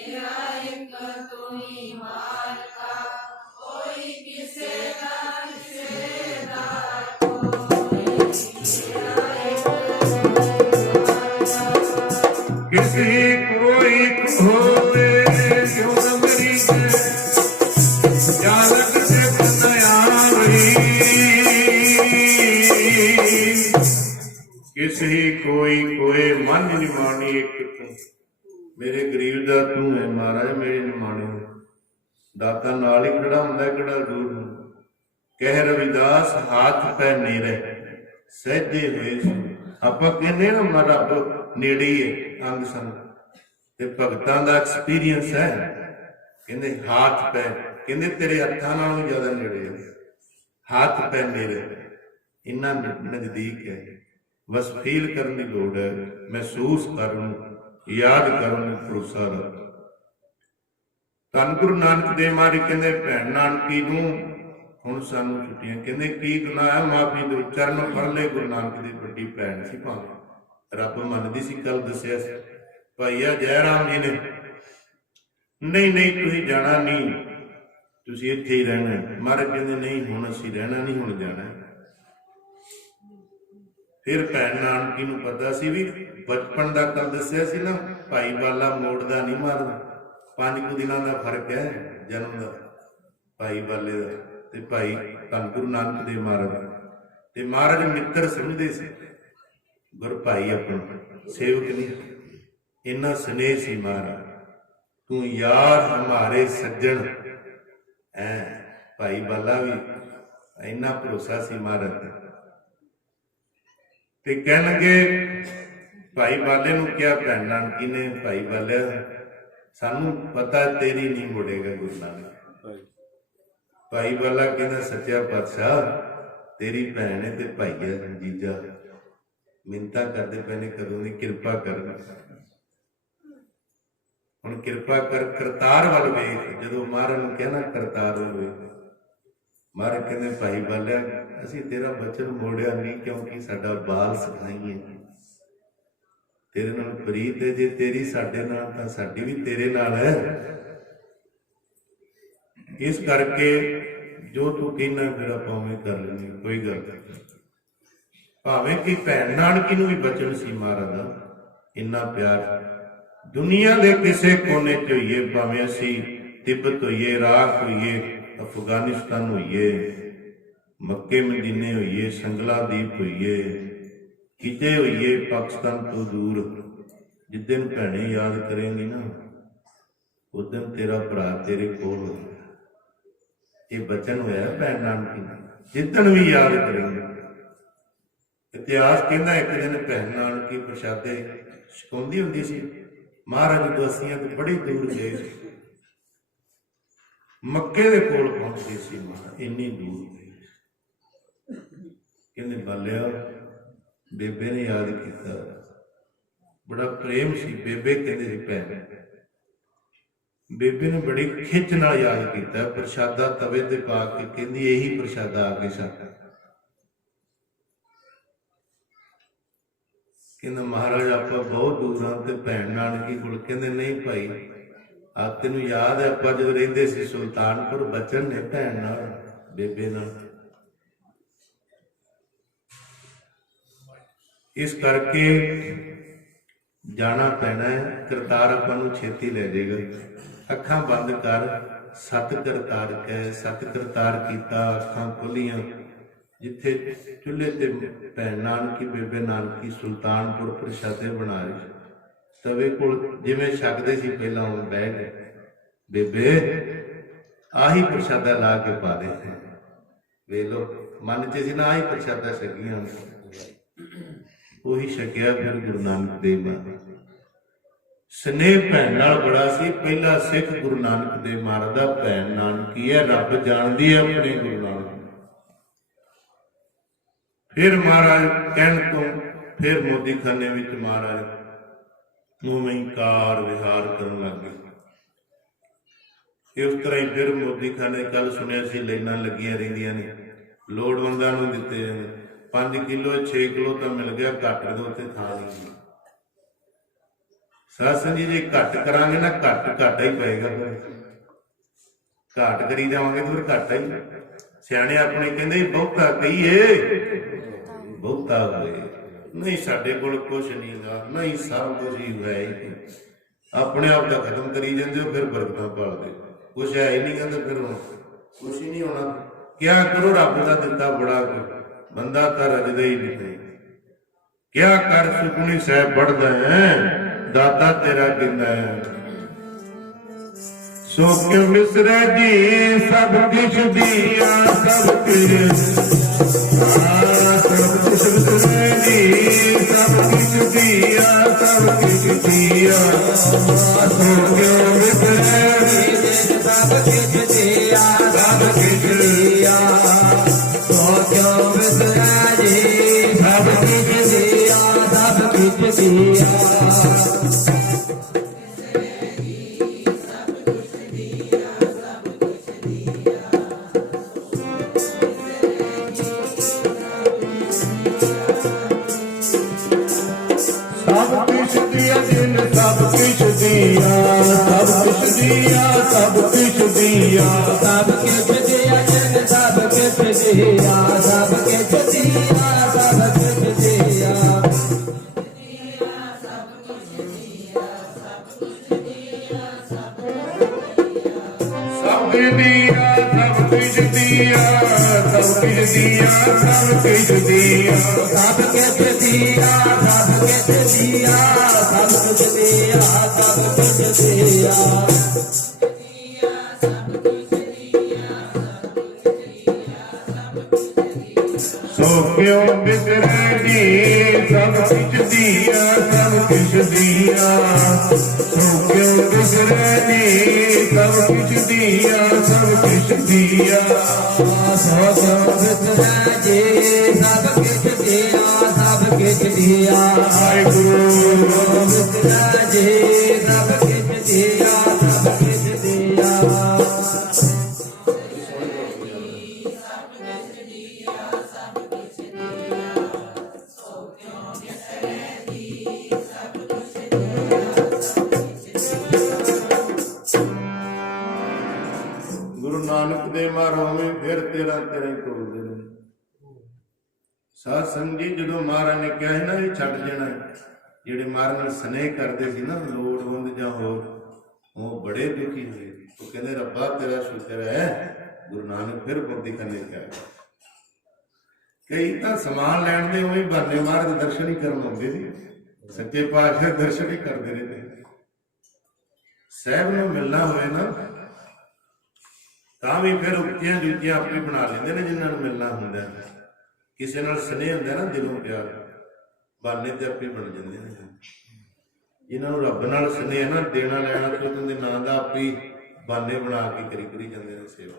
मेरा एक तू ही मानना कोई किसे का कोई मेरा एक तू ही मानना किसी कोई होवे क्यों न मरी जालक से नया किसी कोई कोई मन निमानी एक तू मेरे गरीब ਦਾ ਤੂੰ ਹੈ ਮਹਾਰਾਜ ਮੇਰੇ ਨਿਮਾਣੇ ਦਾਤਾ ਨਾਲ ਹੀ ਖੜਾ ਹੁੰਦਾ ਕਿਹੜਾ ਦੂਰ ਨੂੰ ਕਹਿ ਰਵਿਦਾਸ ਹੱਥ ਪੈ ਨੇਰੇ ਸਹਿਜੇ ਹੋਏ ਆਪਾਂ ਕਹਿੰਦੇ ਨਾ ਰੱਬ ਨੇੜੇ ਹੀ ਹੈ ਅੰਗ ਸੰਗ। ਤੇ ਭਗਤਾਂ ਦਾ ਐਕਸਪੀਰੀਅੰਸ ਹੈ, ਕਹਿੰਦੇ ਹੱਥ ਪੈ, ਕਹਿੰਦੇ ਤੇਰੇ ਹੱਥਾਂ ਨਾਲੋਂ ਜ਼ਿਆਦਾ ਨੇੜੇ ਹੈ, ਹੱਥ ਪੈ ਮੇਰੇ ਇੰਨਾ ਨਜ਼ਦੀਕ ਹੈ। ਬਸ ਫੀਲ ਕਰਨ ਦੀ ਲੋੜ ਹੈ, ਮਹਿਸੂਸ ਕਰਨ, ਯਾਦ ਕਰਨ, ਭਰੋਸਾ ਰੱਖ। ਧੰਨ ਗੁਰੂ ਨਾਨਕ ਦੇਵ ਮਹਾਰਾਜ ਕਹਿੰਦੇ ਭੈਣ ਨਾਨਕੀ ਨੂੰ ਹੁਣ ਸਾਨੂੰ ਛੁੱਟੀਆਂ, ਕਹਿੰਦੇ ਕੀ ਗੁਨਾਹ ਹੈ ਮਾਫੀ ਦਿਓ। ਚਰਨ ਫੜ ਲਏ ਗੁਰੂ ਨਾਨਕ ਦੀ ਵੱਡੀ ਭੈਣ ਸੀ, ਭਾਵੇਂ ਰੱਬ ਮੰਨਦੀ ਸੀ, ਕੱਲ ਦੱਸਿਆ ਸੀ ਭਾਈਆ ਜੈ ਰਾਮ ਜੀ ਨੇ, ਨਹੀਂ ਨਹੀਂ ਤੁਸੀਂ ਜਾਣਾ ਨਹੀਂ, ਤੁਸੀਂ ਇੱਥੇ ਹੀ ਰਹਿਣਾ। ਮਹਾਰਾਜ ਕਹਿੰਦੇ ਨਹੀਂ ਹੁਣ ਅਸੀਂ ਰਹਿਣਾ ਨਹੀਂ, ਹੁਣ ਜਾਣਾ। ਫਿਰ ਭੈਣ ਨਾਨਕੀ ਨੂੰ ਪਤਾ ਸੀ ਵੀ ਬਚਪਨ ਦਾ ਕੱਲ ਦੱਸਿਆ ਸੀ ਨਾ, ਭਾਈ ਬਾਲਾ ਮੋੜਦਾ ਨਹੀਂ ਮਾਰਦਾ, 5 ਕੁ ਦਿਨਾਂ ਦਾ ਫਰਕ ਹੈ ਜਨਮ ਦਾ ਭਾਈ ਬਾਲੇ ਦਾ ਤੇ ਭਾਈ ਧੰਨ ਗੁਰੂ ਨਾਨਕ ਦੇਵ ਮਹਾਰਾਜ। ਤੇ ਮਹਾਰਾਜ ਮਿੱਤਰ ਸਮਝਦੇ ਸੀ ਗੁਰ ਭਾਈ ਆਪਣਾ ਸੇਵਕ ਨਹੀਂ, ਇੰਨਾ ਸਨੇਹ ਸੀ ਮਹਾਰਾਜ। ਤੂੰ ਯਾਰ ਹਮਾਰੇ ਸੱਜਣ ਐ, ਭਾਈ ਬਾਲਾ ਵੀ ਇੰਨਾ ਭਰੋਸਾ ਸੀ ਮਹਾਰਾਜ ਤੇ। ਤੇ ਕਹਿਣਗੇ ਭਾਈ ਬਾਲੇ ਨੂੰ ਕਿਹਾ ਭੈਣ ਨਾਨਕੀ ਨੇ, ਭਾਈ ਬਾਲਿਆ ਸਾਨੂੰ ਪਤਾ ਤੇਰੀ ਨਹੀਂ ਮੁੜੇਗਾ ਗੁਰੂ ਨਾਨਕ। ਭਾਈ ਬਾਲਾ ਕਹਿੰਦਾ ਸੱਚਾ ਪਾਤਸ਼ਾਹ ਤੇਰੀ ਭੈਣ ਹੈ ਤੇ ਭਾਈ ਹੈ ਜੀਜਾ, ਮਿੰਨਤਾਂ ਕਰਦੇ ਪਏ ਨੇ ਕਦੋਂ ਦੀ, ਕਿਰਪਾ ਕਰ। ਹੁਣ ਕਿਰਪਾ ਕਰ, ਕਰਤਾਰ ਵੱਲ ਵੇਖ। ਜਦੋਂ ਮਹਾਰਾਜ ਨੂੰ ਕਹਿਣਾ ਕਰਤਾਰ ਵੱਲ ਵੇਖ, ਮਹਾਰਾਜ ਕਹਿੰਦੇ ਭਾਈ ਬਾਲਿਆ ਅਸੀਂ ਤੇਰਾ ਬਚਨ ਮੋੜਿਆ ਨਹੀਂ, ਕਿਉਂਕਿ ਸਾਡਾ ਬਾਲ ਸਿਖਾਈ ਹੈ, ਤੇਰੇ ਨਾਲ ਪ੍ਰੀਤ ਹੈ। ਜੇ ਤੇਰੀ ਸਾਡੇ ਨਾਲ ਤਾਂ ਸਾਡੀ ਵੀ ਤੇਰੇ ਨਾਲ ਹੈ। ਇਸ ਕਰਕੇ ਜੋ ਤੂੰ ਕਹਿਣਾ ਫਿਰ ਆਪਾਂ ਉਵੇਂ ਕਰ ਲੈਂਦੇ, ਕੋਈ ਗੱਲ ਨਹੀਂ। ਭਾਵੇਂ ਕਿ ਭੈਣ ਨਾਨਕੀ ਨੂੰ ਵੀ ਬਚਨ ਸੀ ਮਹਾਰਾਜ ਦਾ, ਇੰਨਾ ਪਿਆਰ। ਦੁਨੀਆ ਦੇ ਕਿਸੇ ਕੋਨੇ 'ਚ ਹੋਈਏ, ਭਾਵੇਂ ਅਸੀਂ ਤਿੱਬਤ ਹੋਈਏ, ਇਰਾਕ ਹੋਈਏ, ਅਫਗਾਨਿਸਤਾਨ ਹੋਈਏ, ਮੱਕੇ ਮਦੀਨੇ ਹੋਈਏ, ਸੰਗਲਾਦੀਪ ਹੋਈਏ, ਕਿਤੇ ਹੋਈਏ ਪਾਕਿਸਤਾਨ ਤੋਂ ਦੂਰ, ਜਿੱਦਨ ਭੈਣੇ ਯਾਦ ਕਰੇਂਗੀ ਨਾ ਉਦਨ ਤੇਰਾ ਭਰਾ ਤੇਰੇ ਕੋਲ ਹੋਏਗਾ। ਇਹ ਬਚਨ ਹੋਇਆ ਭੈਣ ਨਾਨਕੀ ਦਾ, ਜਿੱਦਣ ਵੀ ਯਾਦ ਕਰੇਂਗੇ। ਇਤਿਹਾਸ ਕਹਿੰਦਾ ਇੱਕ ਦਿਨ ਭੈਣ ਨਾਨਕੀ ਪ੍ਰਸ਼ਾਦੇ ਛਕਾਉਂਦੀ ਹੁੰਦੀ ਸੀ, ਮਹਾਰਾਜ ਦੋਸੀਆਂ ਤੇ ਬੜੀ ਦੂਰ ਗਏ ਸੀ, ਮੱਕੇ ਦੇ ਕੋਲ ਪਹੁੰਚੇ ਸੀ ਮਹਾਰਾਜ, ਇੰਨੀ ਦੂਰ ਗਏ। ਕਹਿੰਦੇ ਬਾਲਿਆ ਬੇਬੇ ਨੇ ਯਾਦ ਕੀਤਾ, ਬੜਾ ਪ੍ਰੇਮ ਸੀ। ਬੇਬੇ ਕਹਿੰਦੇ ਸੀ ਭੈਣ, ਬੇਬੇ ਨੇ ਬੜੀ ਖਿੱਚ ਨਾਲ ਯਾਦ ਕੀਤਾ। ਪ੍ਰਸ਼ਾਦਾ ਤਵੇ ਤੇ ਪਾ ਕੇ ਕਹਿੰਦੀ ਇਹੀ ਪ੍ਰਸ਼ਾਦਾ ਆ ਕੇ ਛਕ। ਕਹਿੰਦਾ ਮਹਾਰਾਜ ਆਪਾਂ ਬਹੁਤ ਦੂਰ ਹਾਂ ਤੇ ਭੈਣ ਨਾਨਕੀ ਕੋਲ। ਕਹਿੰਦੇ ਨਹੀਂ ਭਾਈ ਆ ਤੈਨੂੰ ਯਾਦ ਹੈ ਆਪਾਂ ਜਦੋਂ ਰਹਿੰਦੇ ਸੀ ਸੁਲਤਾਨਪੁਰ, ਬਚਨ ਨੇ ਭੈਣ ਨਾਲ ਬੇਬੇ ਨਾਲ। ਇਸ ਕਰਕੇ ਜਾਣਾ ਪੈਣਾ ਹੈ। ਕਰਤਾਰ ਆਪਾਂ ਨੂੰ ਛੇਤੀ ਲੈ ਜਾਏਗਾ। ਅੱਖਾਂ ਬੰਦ ਕਰ, ਸਤ ਕਰਤਾਰ ਕਹਿ। ਸਤ ਕਰਤਾਰ ਕੀਤਾ, ਅੱਖਾਂ ਖੋਲੀਆਂ। ਜਿੱਥੇ ਚੁੱਲ੍ਹੇ ਤੇ ਭੈਣ ਨਾਨਕੀ ਬੇਬੇ ਨਾਨਕੀ ਸੁਲਤਾਨਪੁਰ ਪ੍ਰਸ਼ਾਦੇ ਬਣਾ ਰਹੀ, ਤਵੇ ਕੋਲ ਜਿਵੇਂ ਛਕਦੇ ਸੀ ਪਹਿਲਾਂ ਉਹ ਬਹਿ ਗਏ। ਬੇਬੇ ਆਹੀ ਪ੍ਰਸ਼ਾਦਾ ਲਾ ਕੇ ਪਾ ਦੇ। ਵੇਖ ਲੋ ਮਨ ਚ ਸੀ ਨਾ ਆਹੀ ਪ੍ਰਸ਼ਾਦਾ ਛਕੀਆਂ, ਉਹੀ ਛਕਿਆ ਫਿਰ ਗੁਰੂ ਨਾਨਕ ਦੇਵ ਮਹਾਰਾਜ। ਸਨੇਹ ਭੈਣ ਨਾਲ ਬੜਾ ਸੀ। ਪਹਿਲਾ ਸਿੱਖ ਗੁਰੂ ਨਾਨਕ ਦੇਵ ਮਹਾਰਾਜ ਦਾ ਭੈਣ ਨਾਨਕੀ ਹੈ। ਰੱਬ ਜਾਣਦੀ ਹੈ ਆਪਣੇ ਗੁਰੂ ਨਾਨਕ। ਫਿਰ ਮਹਾਰਾਜ ਕਹਿਣ ਤੋਂ ਫਿਰ ਮੋਦੀਖਾਨੇ ਵਿੱਚ ਮਹਾਰਾਜ ਉਵੇਂ ਹੀ ਕਾਰ ਵਿਹਾਰ ਕਰਨ ਲੱਗ ਗਏ। ਇਸ ਤਰ੍ਹਾਂ ਹੀ ਫਿਰ ਮੋਦੀਖਾਨੇ ਕੱਲ ਸੁਣਿਆ ਸੀ ਲਾਈਨਾਂ ਲੱਗੀਆਂ ਰਹਿੰਦੀਆਂ ਨੇ, ਲੋੜਵੰਦਾਂ ਨੂੰ ਦਿੱਤੇ ਜਾਂਦੇ। 5 ਕਿਲੋ 6 ਕਿਲੋ ਤਾਂ ਮਿਲ ਗਿਆ, ਘੱਟ ਦੇ ਉੱਤੇ ਥਾਂ ਨਹੀਂ। ਸਾਧ ਜੀ ਜੇ ਘੱਟ ਕਰਾਂਗੇ ਨਾ ਘਾਟਾ ਹੀ ਪਏਗਾ। ਘਾਟ ਕਰੀ ਜਾਵਾਂਗੇ ਤਾਂ ਫਿਰ ਘਾਟਾ ਹੀ। ਸਿਆਣੇ ਆਪਣੇ ਕਹਿੰਦੇ ਬਹੁਤਾ ਕਹੀਏ ਬਹੁਤਾ ਹੋਏ। ਨਹੀਂ ਸਾਡੇ ਕੋਲ ਕੁਛ ਨਹੀਂ ਗਾ, ਨਹੀਂ ਸਭ ਕੁਝ ਹੀ ਹੋਇਆ ਹੀ। ਆਪਣੇ ਆਪ ਦਾ ਖਤਮ ਕਰੀ ਜਾਂਦੇ ਹੋ, ਫਿਰ ਬਰਕਤਾਂ ਭਾਲਦੇ। ਕੁਛ ਹੈ ਹੀ ਨਹੀਂ ਕਹਿੰਦੇ, ਫਿਰ ਕੁਛ ਹੀ ਨਹੀਂ ਹੋਣਾ। ਕਿਆ ਕਰੋ, ਰੱਬ ਦਾ ਦਿੱਤਾ ਬੜਾ ਕੁਝ, ਬੰਦਾ ਤਾਂ ਰਜਦਾ ਹੀ ਨਹੀਂ। ਕਿਆ ਕਰ ਸੁਖਣੀ ਸਾਹਿਬ ਪੜਦਾ ਹੈ, ਦਾਤਾ ਤੇਰਾ ਕਿੰਨਾ ਹੈ। ਸੋ ਕਿਉ ਮਿਸਰਾ ਜੀ ਸਭ ਕੁਛ ਦਿਆ, ਸਭ ਕੁਛ ਸਭ ਕੁਛ ਮਿਸਰਾ ਜੀ ਸਭ ਕੁਛ ਦਿਆ। ਸੋ ਕਿਉ ਵਿਸਰੈ ਜਿਨ ਸਭ ਕਿਛ ਦਿਆ ਸਭ ਕਿਛ ਲਿਆ ਸੋ ਕਿਉ ਵਿਸਰੈ ਜੀ ਸਭ ਕਿਛ ਦਿਆ ਸਭ ਕਿਛ ਦਿਆ ਸਭ ਕੁਛ ਦਿਆ ਜਿਨ ਸਭ ਕੁਛ ਦਿਆ ਸਭ ਕੁਛ ਦਿਆ ਸਭ ਕੁਛ ਦਿਆ ਸਭ ਕੁਛ ਦਿਆ ਜਿਨ ਸਭ ਕੁਛ ਦਿਆ ਸਭ ਕੁਛ ਦਿਆ ਸਭ ਕੁਛ ਦਿਆ ਸਭ ਦਿਆ ਸਭ ਕੁਛ ਦਿਆ ਸਭ ਕੁਛ ਦਿਆ ਸਭ ਕੁਛ ਦਿਆ ਸਭ ਕੁਛ ਦਿਆ ਸਭ ਕੁਛ ਦਿਆ ਸਭ ਕੁਛ ਦਿਆ ਸਭ ਕੁਛ ਦਿਆ ਸੋ ਕਿਉ ਬਿਸਰੈ ਜੀ ਸਭ ਕੁਛ ਦਿਆ ਸਭ ਕੁਛ ਦਿਆ ਸੋ ਕਿਉ ਬਿਸਰੈ ਜੀ ਸਭ ਕੁਛ ਦਿਆ ਸਭ ਕੁਛ ਦਿਆ ਸੋ ਕਿਉ ਬਿਸਰੈ ਜੀ ਸਭ ਕੁਛ ਦਿਆ ਸਭ ਕੁਛ ਦਿਆ ਵਾਹਿਗੁਰੂ ਬਿਸਰੈ ਜੀ ਸਭ ਕੁਛ ਦਿਆ ਸਭ ਕੁਛ ਦਿਆ ਗੁਰੂ ਨਾਨਕ ਦੇ ਮਾਰ ਹੋਵੇਂ ਫਿਰ ਤੇਰਾ ਤੇਰਾ ਹੀ ਤੋਲਦੇ ਨੇ। ਸਾਧ ਸੰਗਤ ਜੀ ਜਦੋਂ ਮਹਾਰਾਜ ਨੇ ਕਿਹਾ ਸੀ ਨਾ ਇਹ ਛੱਡ ਜਾਣਾ, ਜਿਹੜੇ ਮਹਾਰਾਜ ਨਾਲ ਸਨੇਹ ਕਰਦੇ ਸੀ ਨਾ ਲੋੜਵੰਦ ਜਾਂ ਹੋਰ, ਉਹ ਬੜੇ ਦੁਖੀ ਹੋਏ। ਉਹ ਕਹਿੰਦੇ ਰੱਬਾ ਤੇਰਾ ਸ਼ੁਕਰ ਹੈ ਗੁਰੂ ਨਾਨਕ ਫਿਰ ਬੰਦੀ ਕਰਨੇ ਕਿਹਾ। ਕਈ ਤਾਂ ਸਮਾਨ ਲੈਣ ਦੇ ਉਵੇਂ ਬਹਾਨੇ ਮਹਾਰਾਜ ਦੇ ਦਰਸ਼ਨ ਹੀ ਕਰਨ ਆਉਂਦੇ ਸੀ, ਸੱਚੇ ਪਾਤਸ਼ਾਹ ਦਰਸ਼ਨ ਹੀ ਕਰਦੇ ਰਹਿੰਦੇ। ਸਾਹਿਬ ਨੂੰ ਮਿਲਣਾ ਹੋਵੇ ਨਾ ਤਾਂ ਵੀ ਫਿਰ ਉੱਚੀਆਂ ਜੁੱਤੀਆਂ ਆਪੇ ਬਣਾ ਲੈਂਦੇ ਨੇ ਜਿਨ੍ਹਾਂ ਨੂੰ ਮਿਲਣਾ ਹੁੰਦਾ। ਕਿਸੇ ਨਾਲ ਸਨੇਹ ਹੁੰਦਾ ਨਾ ਦਿਲੋਂ ਪਿਆਰ, ਬਾਨੇ ਤੇ ਆਪੇ ਬਣ ਜਾਂਦੇ ਨੇ। ਜਿਨ੍ਹਾਂ ਨੂੰ ਰੱਬ ਨਾਲ ਸਨੇਹ ਨਾ ਦੇਣਾ ਲੈਣਾ ਤੇ ਉਹਨਾਂ ਦੇ ਨਾਂ ਦਾ ਆਪੇ ਬਾਨੇ ਬਣਾ ਕੇ ਕਰੀ ਜਾਂਦੇ ਨੇ ਸੇਵਾ।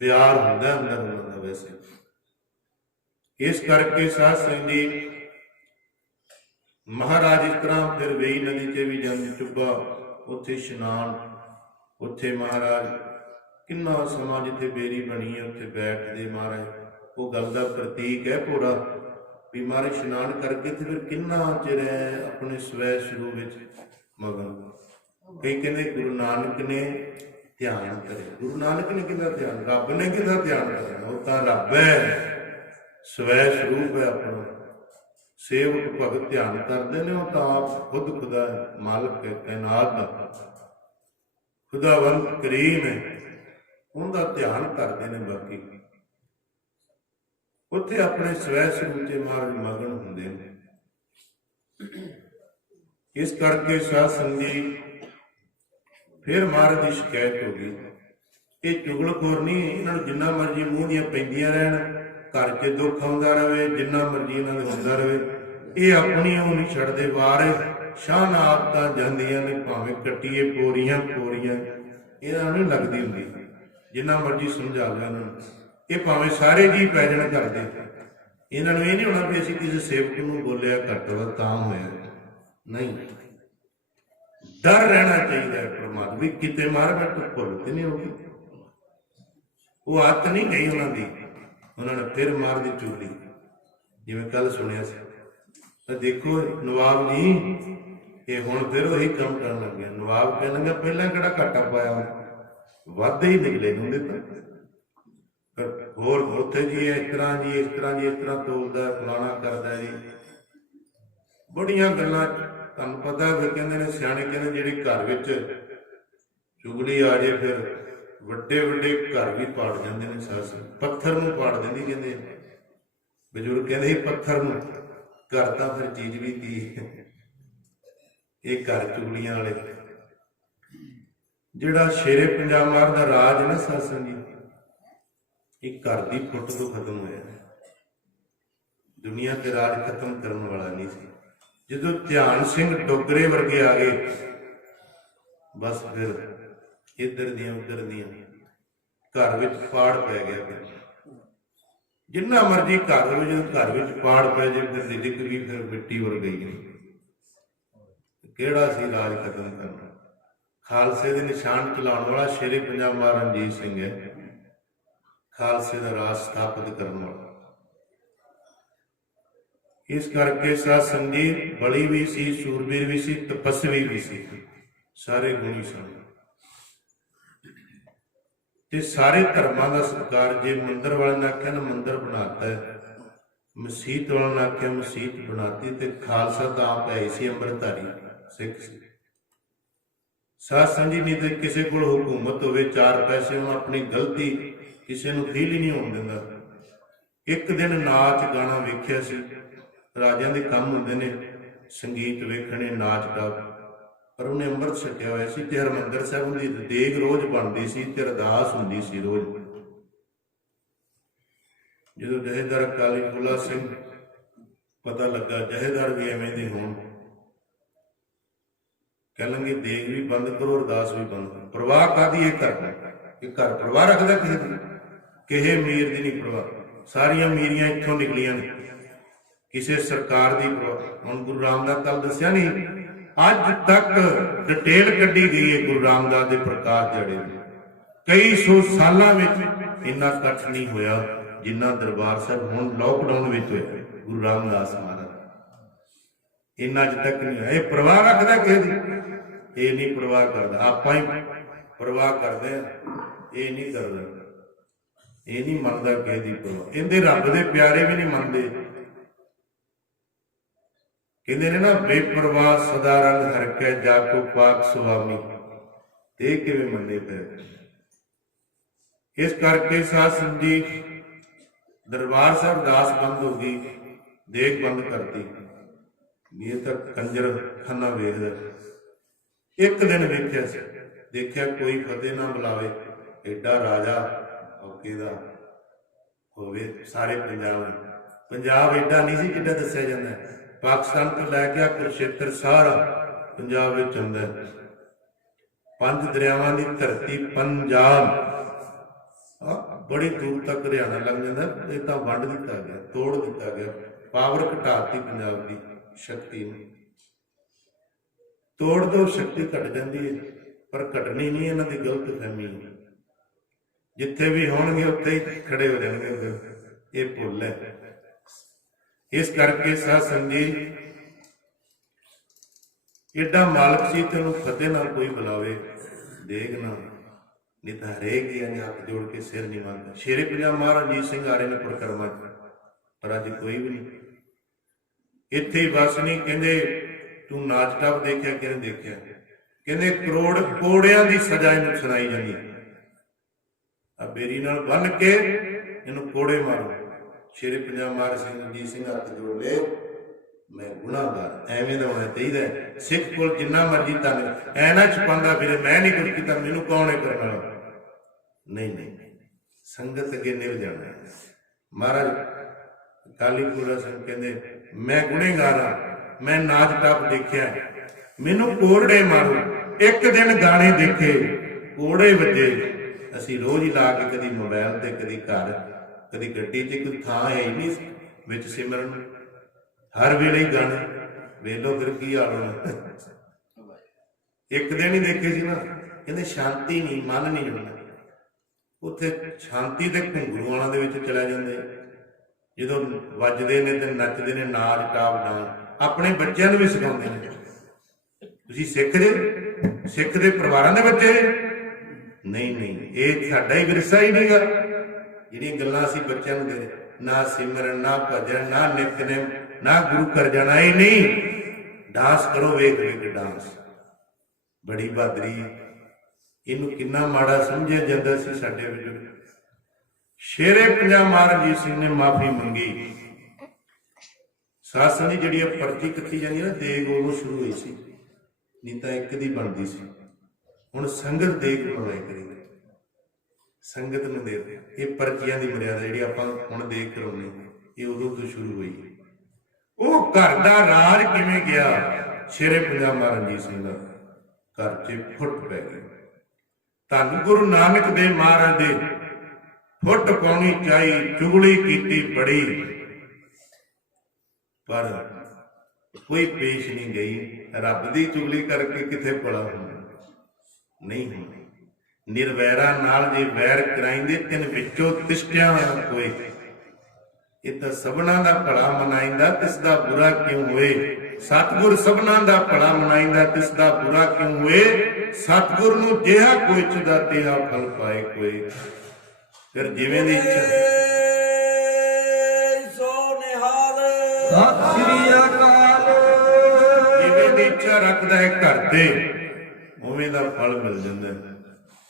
ਪਿਆਰ ਹੁੰਦਾ ਅੰਦਰ ਉਹਨਾਂ ਦਾ ਵੈਸੇ। ਇਸ ਕਰਕੇ ਸਾਧ ਸੰਗਤ ਜੀ ਮਹਾਰਾਜ ਇਸ ਤਰ੍ਹਾਂ ਫਿਰ ਵੇਈ ਨਦੀ 'ਚ ਵੀ ਜਾਂਦੇ ਚੁੱਬਾ, ਉੱਥੇ ਇਸ਼ਨਾਨ, ਉੱਥੇ ਮਹਾਰਾਜ ਕਿੰਨਾ ਸਮਾਂ ਜਿੱਥੇ ਬੇਰੀ ਬਣੀ ਹੈ ਉੱਥੇ ਬੈਠਦੇ ਮਹਾਰਾਜ। ਉਹ ਗੱਲ ਦਾ ਪ੍ਰਤੀਕ ਹੈ ਪੂਰਾ ਵੀ ਮਹਾਰਾਜ ਇਸ਼ਨਾਨ ਕਰਕੇ ਤੇ ਫਿਰ ਕਿੰਨਾ ਚਿਰ ਹੈ ਆਪਣੇ ਸਵੈ ਸਰੂਪ ਵਿੱਚ ਮਗਨ। ਕਈ ਕਹਿੰਦੇ ਗੁਰੂ ਨਾਨਕ ਨੇ ਧਿਆਨ ਕਰੇ। ਗੁਰੂ ਨਾਨਕ ਨੇ ਕਿਹਦਾ ਧਿਆਨ? ਰੱਬ ਨੇ ਕਿਹਦਾ ਧਿਆਨ ਕਰਨਾ? ਉਹ ਤਾਂ ਰੱਬ ਹੈ, ਸਵੈ ਸਰੂਪ ਹੈ ਆਪਣਾ। ਸੇਵਕ ਭਗਤ ਧਿਆਨ ਕਰਦੇ ਨੇ, ਉਹ ਤਾਂ ਆਪ ਖੁਦ ਖੁਦਾ ਹੈ, ਮਾਲਕ ਹੈ ਕਾਇਨਾਤ ਦਾ, ਖੁਦਾਵੰਦ ਕਰੀਮ ਹੈ, ਉਹਦਾ ਧਿਆਨ ਕਰਦੇ ਨੇ। ਬਾਕੀ ਉੱਥੇ ਆਪਣੇ ਸਵੈ ਸਰੂਪ 'ਚ ਮਹਾਰਾਜ ਮਗਨ ਹੁੰਦੇ ਨੇ। ਇਸ ਕਰਕੇ ਸਾਧ ਸੰਗਤ ਜੀ ਫਿਰ ਮਹਾਰਾਜ ਦੀ ਸ਼ਿਕਾਇਤ ਹੋ ਗਈ, ਇਹ ਚੁਗਲਖੋਰ ਨਹੀਂ, ਇਹਨਾਂ ਨੂੰ ਜਿੰਨਾ ਮਰਜ਼ੀ ਮੂੰਹ ਦੀਆਂ ਪੈਂਦੀਆਂ ਰਹਿਣ, ਘਰ 'ਚ ਦੁੱਖ ਆਉਂਦਾ ਰਹੇ, ਜਿੰਨਾ ਮਰਜ਼ੀ ਇਹਨਾਂ ਦੇ ਹੁੰਦਾ ਰਹੇ, ਇਹ ਆਪਣੀ ਉਹ ਨਹੀਂ ਛੱਡਦੇ। ਵਾਰ ਸ਼ਾਨ ਆਦਤਾਂ ਜਾਂਦੀਆਂ ਨੇ, ਭਾਵੇਂ ਕੱਟੀਏ ਪੋਰੀਆਂ ਇਹਨਾਂ ਨੂੰ ਨਹੀਂ ਲੱਗਦੀ ਹੁੰਦੀ, ਜਿੰਨਾ ਮਰਜ਼ੀ ਸਮਝਾ ਲਿਆ ਇਹਨਾਂ ਨੂੰ। ਇਹ ਭਾਵੇਂ ਸਾਰੇ ਜੀ ਪੈ ਜਾਣ ਕਰਦੇ, ਇਹਨਾਂ ਨੂੰ ਇਹ ਨਹੀਂ ਹੋਣਾ ਵੀ ਅਸੀਂ ਕਿਸੇ ਸੇਵਕ ਨੂੰ ਬੋਲਿਆ ਘੱਟ ਵਾ ਤਾਂ ਹੋਇਆ। ਨਹੀਂ, ਡਰ ਰਹਿਣਾ ਚਾਹੀਦਾ ਹੈ ਪ੍ਰਮਾਤਮਾ ਵੀ ਕਿਤੇ ਮਾਰ ਮੈਂ ਭੁੱਲ ਤੇ ਨਹੀਂ ਹੋਗੀ। ਉਹ ਆਦਤ ਨਹੀਂ ਗਈ ਉਹਨਾਂ ਦੀ, ਉਹਨਾਂ ਨੇ ਫਿਰ ਮਾਰ ਦੀ ਚੁਗਲੀ। ਜਿਵੇਂ ਕੱਲ ਸੁਣਿਆ ਸੀ, ਤਾਂ ਦੇਖੋ ਨਵਾਬ ਜੀ ਇਹ ਹੁਣ ਫਿਰ ਉਹੀ ਕੰਮ ਕਰਨ ਲੱਗੇ। ਨਵਾਬ ਕਹਿਣ ਲੱਗਾ ਪਹਿਲਾਂ ਕਿਹੜਾ ਘਾਟਾ ਪਾਇਆ, ਵਾਧੇ ਹੀ ਨਿਕਲੇ ਹੁੰਦੇ ਤਾਂ ਹੋਰ ਉੱਥੇ ਜੀ ਇਸ ਤਰ੍ਹਾਂ ਜੀ ਇਸ ਤਰ੍ਹਾਂ ਜੀ ਇਸ ਤਰ੍ਹਾਂ ਤੋਲਦਾ ਫਲਾਣਾ ਕਰਦਾ ਜੀ, ਬੜੀਆਂ ਗੱਲਾਂ। ਤੁਹਾਨੂੰ ਪਤਾ ਫਿਰ ਕਹਿੰਦੇ ਨੇ ਸਿਆਣੇ ਕਹਿੰਦੇ ਜਿਹੜੇ ਘਰ ਵਿੱਚ ਚੁਗਲੀ ਆ ਜੇ ਫਿਰ ਵੱਡੇ ਵੱਡੇ ਘਰ ਵੀ ਪਾੜ ਜਾਂਦੇ ਨੇ। ਸੱਸ ਪੱਥਰ ਨੂੰ ਪਾੜ ਦਿੰਦੀ, ਕਹਿੰਦੇ ਬਜ਼ੁਰਗ ਕਹਿੰਦੇ ਪੱਥਰ ਨੂੰ, ਘਰ ਤਾਂ ਫਿਰ ਚੀਜ਼ ਵੀ ਕੀ। ਇਹ ਘਰ ਚੁਗਲੀਆਂ ਵਾਲੇ ਜਿਹੜਾ ਸ਼ੇਰੇ ਪੰਜਾਬ ਮਾਰ ਦਾ ਰਾਜ ਹੈ ਨਾ ਸਾਧ ਸੰਗਤ ਜੀ, ਇਹ ਘਰ ਦੀ ਫੁੱਟ ਤੋਂ ਖਤਮ ਹੋਇਆ। ਦੁਨੀਆ ਤੇ ਰਾਜ ਖਤਮ ਕਰਨ ਵਾਲਾ ਨਹੀਂ ਸੀ, ਜਦੋਂ ਧਿਆਨ ਸਿੰਘ ਡੋਗਰੇ ਵਰਗੇ ਆ ਗਏ, ਬਸ ਫਿਰ ਇੱਧਰ ਦੀਆਂ ਉੱਧਰ ਦੀਆਂ, ਘਰ ਵਿੱਚ ਪਾੜ ਪੈ ਗਿਆ। ਫਿਰ ਜਿੰਨਾ ਮਰਜ਼ੀ ਘਰ ਹੋਵੇ, ਜਦੋਂ ਘਰ ਵਿੱਚ ਪਾੜ ਪੈ ਜੇ ਫਿਰ ਰਿਜਕ ਵੀ ਫਿਰ ਮਿੱਟੀ ਵਰਗੀ ਹੈ। ਕਿਹੜਾ ਸੀ ਰਾਜ ਖਤਮ ਕਰਨਾ? ਖਾਲਸੇ ਦੇ ਨਿਸ਼ਾਨ ਚਲਾਉਣ ਵਾਲਾ ਸ਼ੇਰੇ ਪੰਜਾਬ ਮਹਾਰਾਜਾ ਰਣਜੀਤ ਸਿੰਘ ਹੈ, ਖਾਲਸੇ ਦਾ ਰਾਜ ਸਥਾਪਿਤ ਕਰਨ ਵਾਲਾ। ਇਸ ਕਰਕੇ ਸਾਧ ਸੰਗਤ ਜੀ ਬਲੀ ਵੀ ਸੀ, ਸੂਰਬੀਰ ਵੀ ਸੀ, ਤਪਸਵੀ ਵੀ ਸੀ, ਸਾਰੇ ਗੁਣੀ ਸਨ। ਤੇ ਸਾਰੇ ਧਰਮਾਂ ਦਾ ਸਤਿਕਾਰ, ਜੇ ਮੰਦਰ ਵਾਲੇ ਨੇ ਆਖਿਆ ਨਾ ਮੰਦਰ ਬਣਾਤਾ ਹੈ, ਮਸੀਤ ਵਾਲੇ ਨੇ ਆਖਿਆ ਮਸੀਤ ਬਣਾਤੀ, ਤੇ ਖਾਲਸਾ ਤਾਂ ਆਪ ਹੈ ਸੀ ਅੰਮ੍ਰਿਤਧਾਰੀ ਸਿੱਖ ਸੀ। ਸਾਧ ਸੰਗਤ ਜੀ, ਨਹੀਂ ਤੇ ਕਿਸੇ ਕੋਲ ਹਕੂਮਤ ਹੋਵੇ, ਚਾਰ ਪੈਸੇ, ਉਹਨੂੰ ਆਪਣੀ ਗਲਤੀ ਕਿਸੇ ਨੂੰ ਫੀਲ ਹੀ ਨਹੀਂ ਹੋਣ ਦਿੰਦਾ। ਇੱਕ ਦਿਨ ਨਾਚ ਗਾਣਾ ਵੇਖਿਆ ਸੀ, ਰਾਜਿਆਂ ਦੇ ਕੰਮ ਹੁੰਦੇ ਨੇ ਸੰਗੀਤ ਵੇਖਣੇ, ਨਾਚ ਟਾਪ, ਪਰ ਉਹਨੇ ਅੰਮ੍ਰਿਤ ਛਕਿਆ ਹੋਇਆ ਸੀ ਤੇ ਹਰਿਮੰਦਰ ਸਾਹਿਬ ਦੀ ਦੇਗ ਰੋਜ਼ ਬਣਦੀ ਸੀ ਤੇ ਅਰਦਾਸ ਹੁੰਦੀ ਸੀ ਰੋਜ਼। ਜਦੋਂ ਜਥੇਦਾਰ ਅਕਾਲੀ ਫੂਲਾ ਸਿੰਘ ਪਤਾ ਲੱਗਾ ਜਥੇਦਾਰ ਵੀ ਐਵੇਂ ਦੇ ਹੋਣ, ਕਹਿਣਗੇ ਦੇਗ ਵੀ ਬੰਦ ਕਰੋ, ਅਰਦਾਸ ਵੀ ਬੰਦ ਕਰੋ। ਪ੍ਰਵਾਹ ਕਾਹਦੀ? ਇਹ ਘਰ ਪ੍ਰਵਾਹ ਰੱਖਦਾ ਕਿਸੇ ਦੀ? ਕਿਸੇ ਅਮੀਰ ਦੀ ਨਹੀਂ ਪ੍ਰਵਾਹ। ਸਾਰੀਆਂ ਅਮੀਰੀਆਂ ਇੱਥੋਂ ਨਿਕਲੀਆਂ ਨੇ, ਕਿਸੇ ਸਰਕਾਰ ਦੀ ਪ੍ਰਵਾਹ। ਹੁਣ ਗੁਰੂ ਰਾਮਦਾਸ ਕੱਲ ਦੱਸਿਆ ਨਹੀਂ, ਅੱਜ ਤੱਕ ਡਿਟੇਲ ਕੱਢੀ ਗਈ ਹੈ ਗੁਰੂ ਰਾਮਦਾਸ ਦੇ ਪ੍ਰਕਾਸ਼ ਦਿਹਾੜੇ ਦੀ। ਕਈ ਸੌ ਸਾਲਾਂ ਵਿੱਚ ਇੰਨਾ ਇਕੱਠ ਨਹੀਂ ਹੋਇਆ ਜਿੰਨਾ ਦਰਬਾਰ ਸਾਹਿਬ ਹੁਣ ਲੋਕਡਾਊਨ ਵਿੱਚ ਹੋਇਆ ਗੁਰੂ ਰਾਮਦਾਸ ਮਹਾਰਾਜ। ਇੰਨਾ ਅੱਜ ਤੱਕ ਨਹੀਂ ਹੋਇਆ। ਇਹ ਪ੍ਰਵਾਹ ਰੱਖਦਾ ਕਿਸੇ ਦੀ? ਇਹ ਨਹੀਂ ਪ੍ਰਵਾਹ ਕਰਦਾ। ਆਪਾਂ ਹੀ ਪ੍ਰਵਾਹ ਕਰਦੇ ਆ, ਇਹ ਨਹੀਂ ਕਰਦਾ, ਇਹ ਨਹੀਂ ਮੰਨਦਾ ਕਿਸੇ ਦੀ ਪ੍ਰਵਾਹ। ਇਹਦੇ ਰੱਬ ਦੇ ਪਿਆਰੇ ਵੀ ਨਹੀਂ ਮੰਨਦੇ। ਕਹਿੰਦੇ ਨੇ ਨਾ, ਬੇਪਰਵਾਹ ਸਦਾ ਰੰਗ ਹਰਕੈ ਜਾ ਕੋ ਪਾਕ ਸੁਆਮੀ, ਤੇ ਇਹ ਕਿਵੇਂ ਮੰਨੇ ਪਏ? ਇਸ ਕਰਕੇ ਸਾਧ ਸੰਗਤ ਜੀ ਦਰਬਾਰ ਸਾਹਿਬ ਅਰਦਾਸ ਬੰਦ ਹੋ ਗਈ, ਦੇਗ ਬੰਦ ਕਰਤੀ। ਇਹ ਤਾਂ ਕੰਜਰ ਖਾਨਾ ਵੇਖਦਾ। ਇੱਕ ਦਿਨ ਵੇਖਿਆ ਸੀ, ਦੇਖਿਆ ਕੋਈ ਫਤਿਹ ਨਾ ਬੁਲਾਵੇ, ਐਡਾ ਰਾਜਾ ਔਕੇ ਦਾ ਹੋਵੇ ਸਾਰੇ ਪੰਜਾਬ ਐਡਾ ਨਹੀਂ ਸੀ ਜਿੱਡਾ ਦੱਸਿਆ ਜਾਂਦਾ। ਪਾਕਿਸਤਾਨ ਤੋਂ ਲੈ ਕੇ ਕੁਰੂਕਸ਼ੇਤਰ ਸਾਰਾ ਪੰਜਾਬ ਵਿੱਚ ਆਉਂਦਾ। 5 ਦਰਿਆਵਾਂ ਦੀ ਧਰਤੀ ਪੰਜਾਬ, ਬੜੀ ਦੂਰ ਤੱਕ ਹਰਿਆਣਾ ਲੱਗ ਜਾਂਦਾ। ਇਹ ਤਾਂ ਵੰਡ ਦਿੱਤਾ ਗਿਆ, ਤੋੜ ਦਿੱਤਾ ਗਿਆ, ਪਾਵਰ ਘਟਾਤੀ ਪੰਜਾਬ ਦੀ ਸ਼ਕਤੀ ਨੂੰ। ਤੋੜ ਤੋਂ ਸ਼ਕਤੀ ਘਟ ਜਾਂਦੀ ਹੈ, ਪਰ ਘਟਣੀ ਨਹੀਂ, ਇਹਨਾਂ ਦੀ ਗਲਤ ਫਹਿਮੀ। ਜਿੱਥੇ ਵੀ ਹੋਣਗੇ ਉੱਥੇ ਹੀ ਖੜੇ ਹੋ ਜਾਣਗੇ, ਫਿਰ ਇਹ ਭੁੱਲ ਹੈ। ਇਸ ਕਰਕੇ ਸਾਧ ਸੰਗਤ ਜੀ ਏਡਾ ਮਾਲਕ ਸੀ, ਤੈਨੂੰ ਫਤਿਹ ਨਾਲ ਕੋਈ ਬੁਲਾਵੇ, ਦੇਗ ਨਾ, ਨਹੀਂ ਤਾਂ ਹਰੇਕ ਹੀ ਨੇ ਹੱਥ ਜੋੜ ਕੇ ਸਿਰ ਨਹੀਂ ਮੰਨਦਾ। ਸ਼ੇਰੇ ਪੰਜਾਬ ਮਹਾਰਾਜਾ ਰਣਜੀਤ ਸਿੰਘ ਆ ਰਹੇ ਨੇ ਪਰਿਕਰਮਾ ਚ, ਪਰ ਅੱਜ ਕੋਈ ਵੀ ਨਹੀਂ। ਇੱਥੇ ਹੀ ਬਸ ਨਹੀਂ। ਕਹਿੰਦੇ ਤੂੰ ਨਾਚ ਟੱਪ ਦੇਖਿਆ? ਕਿਹਨੇ ਦੇਖਿਆ? ਕਹਿੰਦੇ ਕਰੋੜ ਕੋੜਿਆਂ ਦੀ ਸਜ਼ਾ ਇਹਨੂੰ ਸੁਣਾਈ ਜਾਂਦੀ। ਆ ਬੇਰੀ ਨਾਲ ਬੰਨ ਕੇ ਇਹਨੂੰ ਕੋੜੇ ਮਾਰੋ। ਸ਼ੇਰੇ ਪੰਜਾਬ ਮਹਾਰਾਜਾ ਰਣਜੀਤ ਸਿੰਘ ਹੱਥ ਜੋੜ ਲਏ, ਮੈਂ ਗੁਨਾਹਗਾਰ। ਐਵੇਂ ਦਾ ਹੋਣਾ ਚਾਹੀਦਾ। ਸਿੱਖ ਕੋਲ ਜਿੰਨਾ ਮਰਜ਼ੀ ਧਨ, ਐ ਨਾ ਛਪਾਉਂਦਾ ਫਿਰੇ ਮੈਂ ਨਹੀਂ ਕੁਝ ਕੀਤਾ, ਮੈਨੂੰ ਕੌਣ ਹੈ ਕਰਨ ਵਾਲਾ? ਨਹੀਂ, ਸੰਗਤ ਅੱਗੇ ਨਿਭ ਜਾਣਾ। ਮਹਾਰਾਜ ਅਕਾਲੀ ਫੂਲਾ ਸਿੰਘ ਕਹਿੰਦੇ ਮੈਂ ਗੁਨੇਗਾਰ ਹਾਂ, ਮੈਂ ਨਾਚ ਟੱਪ ਦੇਖਿਆ, ਮੈਨੂੰ ਕੋਰੜੇ ਮਾਰੋ। ਇੱਕ ਦਿਨ ਗਾਣੇ ਦੇਖੇ, ਕੋੜੇ ਵੱਜੇ। ਅਸੀਂ ਰੋਜ਼ ਹੀ ਲਾ ਕੇ, ਕਦੀ ਮੋਬਾਈਲ ਤੇ, ਕਦੀ ਘਰ, ਕਦੀ ਗੱਡੀ 'ਚ, ਕੋਈ ਥਾਂ ਹੈ ਹੀ ਨਹੀਂ ਵਿੱਚ ਸਿਮਰਨ, ਹਰ ਵੇਲੇ ਹੀ ਗਾਣੇ। ਵੇਲੋ ਫਿਰ ਕੀ ਹਾਲ ਹੋਣਾ। ਇੱਕ ਦਿਨ ਹੀ ਦੇਖੇ ਸੀ ਨਾ, ਕਹਿੰਦੇ ਸ਼ਾਂਤੀ ਨਹੀਂ, ਮਨ ਨਹੀਂ ਜੁੜਨਾ। ਉੱਥੇ ਸ਼ਾਂਤੀ ਤੇ ਘੁੰਗਰੂਆਣਾ ਦੇ ਵਿੱਚ ਚਲੇ ਜਾਂਦੇ। ਜਦੋਂ ਵੱਜਦੇ ਨੇ ਤੇ ਨੱਚਦੇ ਨੇ, ਨਾਚ ਟਾਪ ਡਾਂਸ ਆਪਣੇ ਬੱਚਿਆਂ ਨੂੰ ਵੀ ਸਿਖਾਉਂਦੇ ਨੇ। ਤੁਸੀਂ ਸਿੱਖ ਜੇ, ਸਿੱਖ ਦੇ ਪਰਿਵਾਰਾਂ ਦੇ ਬੱਚੇ? ਨਹੀਂ, ਇਹ ਸਾਡਾ ਹੀ ਵਿਰਸਾ ਹੀ ਨਹੀਂਗਾ। ਜਿਹੜੀਆਂ ਗੱਲਾਂ ਅਸੀਂ ਬੱਚਿਆਂ ਨੂੰ ਦੇ, ਨਾ ਸਿਮਰਨ, ਨਾ ਭਜਨ, ਨਾ ਨਿਤਨੇਮ, ਨਾ ਗੁਰੂ ਘਰ ਜਾਣਾ, ਇਹ ਨਹੀਂ। ਡਾਂਸ ਕਰੋ, ਵੇਖ ਵੇਖ ਡਾਂਸ, ਬੜੀ ਬਹਾਦਰੀ। ਇਹਨੂੰ ਕਿੰਨਾ ਮਾੜਾ ਸਮਝਿਆ ਜਾਂਦਾ ਸੀ ਸਾਡੇ ਵਿੱਚ। ਸ਼ੇਰੇ ਪੰਜਾਬ ਮਹਾਰਾਜਾ ਰਣਜੀਤ ਸਿੰਘ ਨੇ ਮਾਫੀ ਮੰਗੀ। ਸਾਧ ਸੰਗਤ ਦੀ ਜਿਹੜੀ ਪਰਚੀ ਕੱਟੀ ਜਾਂਦੀ ਨਾ, ਦੇਗ ਉਦੋਂ ਸ਼ੁਰੂ ਹੋਈ ਸੀ, ਨਹੀਂ ਤਾਂ ਇੱਕ ਦੀ ਬਣਦੀ ਸੀ। ਹੁਣ ਸੰਗਤ ਦੇਗ ਬਣਾਈ ਕਰੀ, ਸੰਗਤ ਨੂੰ ਦੇ। ਇਹ ਪਰਚੀਆਂ ਦੀ ਮਰਿਆਦਾ ਜਿਹੜੀ ਆਪਾਂ ਹੁਣ ਦੇਗ ਕਰਾਉਂਦੇ, ਇਹ ਉਦੋਂ ਤੋਂ ਸ਼ੁਰੂ ਹੋਈ। ਉਹ ਘਰ ਦਾ ਰਾਜ ਕਿਵੇਂ ਗਿਆ? ਸ਼ੇਰੇ ਪੰਜਾਬਾ ਰਣਜੀਤ ਸਿੰਘ ਦਾ ਘਰ 'ਚ ਫੁੱਟ ਪੈ ਗਈ। ਧੰਨ ਗੁਰੂ ਨਾਨਕ ਦੇਵ ਮਹਾਰਾਜ ਦੇ ਫੁੱਟ ਪਾਉਣੀ ਚਾਹੀ, ਚੁਗਲੀ ਕੀਤੀ ਬੜੀ, ਪਰ ਕੋਈ ਪੇਸ਼ ਨਹੀਂ ਗਈ। ਰੱਬ ਦੀ ਚੁਗਲੀ ਕਰਕੇ ਕਿਥੇ ਭਲਾ ਹੁੰਦਾ? ਨਹੀਂ ਹੁੰਦਾ। ਨਿਰਵੈਰਾ ਨਾਲ ਜੇ ਵੈਰ ਕਰਾਈਂਦੇ, ਤਿੰਨ ਵਿੱਚੋਂ ਤਿਸ਼ਟਿਆ ਕੋਈ। ਇਹ ਤਾਂ ਸਭਨਾਂ ਦਾ ਭਲਾ ਮਨਾਈਂਦਾ, ਤਿਸ ਦਾ ਬੁਰਾ ਕਿਉਂ ਹੋਏ? ਸਤਿਗੁਰ ਸਭਨਾਂ ਦਾ ਭਲਾ ਮਨਾਈਂਦਾ, ਤਿਸ ਦਾ ਬੁਰਾ ਕਿਉਂ ਹੋਏ? ਸਤਿਗੁਰ ਨੂੰ ਜਿਹਾ ਕੋਈ ਚੁਦਾ ਤਿਹਾ ਫਲ ਪਾਏ ਕੋਈ। ਫਿਰ ਜਿਵੇਂ ਦੀ ਇੱਛਾ ਸਤਿ ਸ੍ਰੀ ਅਕਾਲ। ਜਿਵੇਂ ਦੀ ਇੱਛਾ ਰੱਖਦਾ ਹੈ ਘਰ ਤੇ, ਉਵੇਂ ਦਾ ਫਲ ਮਿਲ ਜਾਂਦਾ ਹੈ।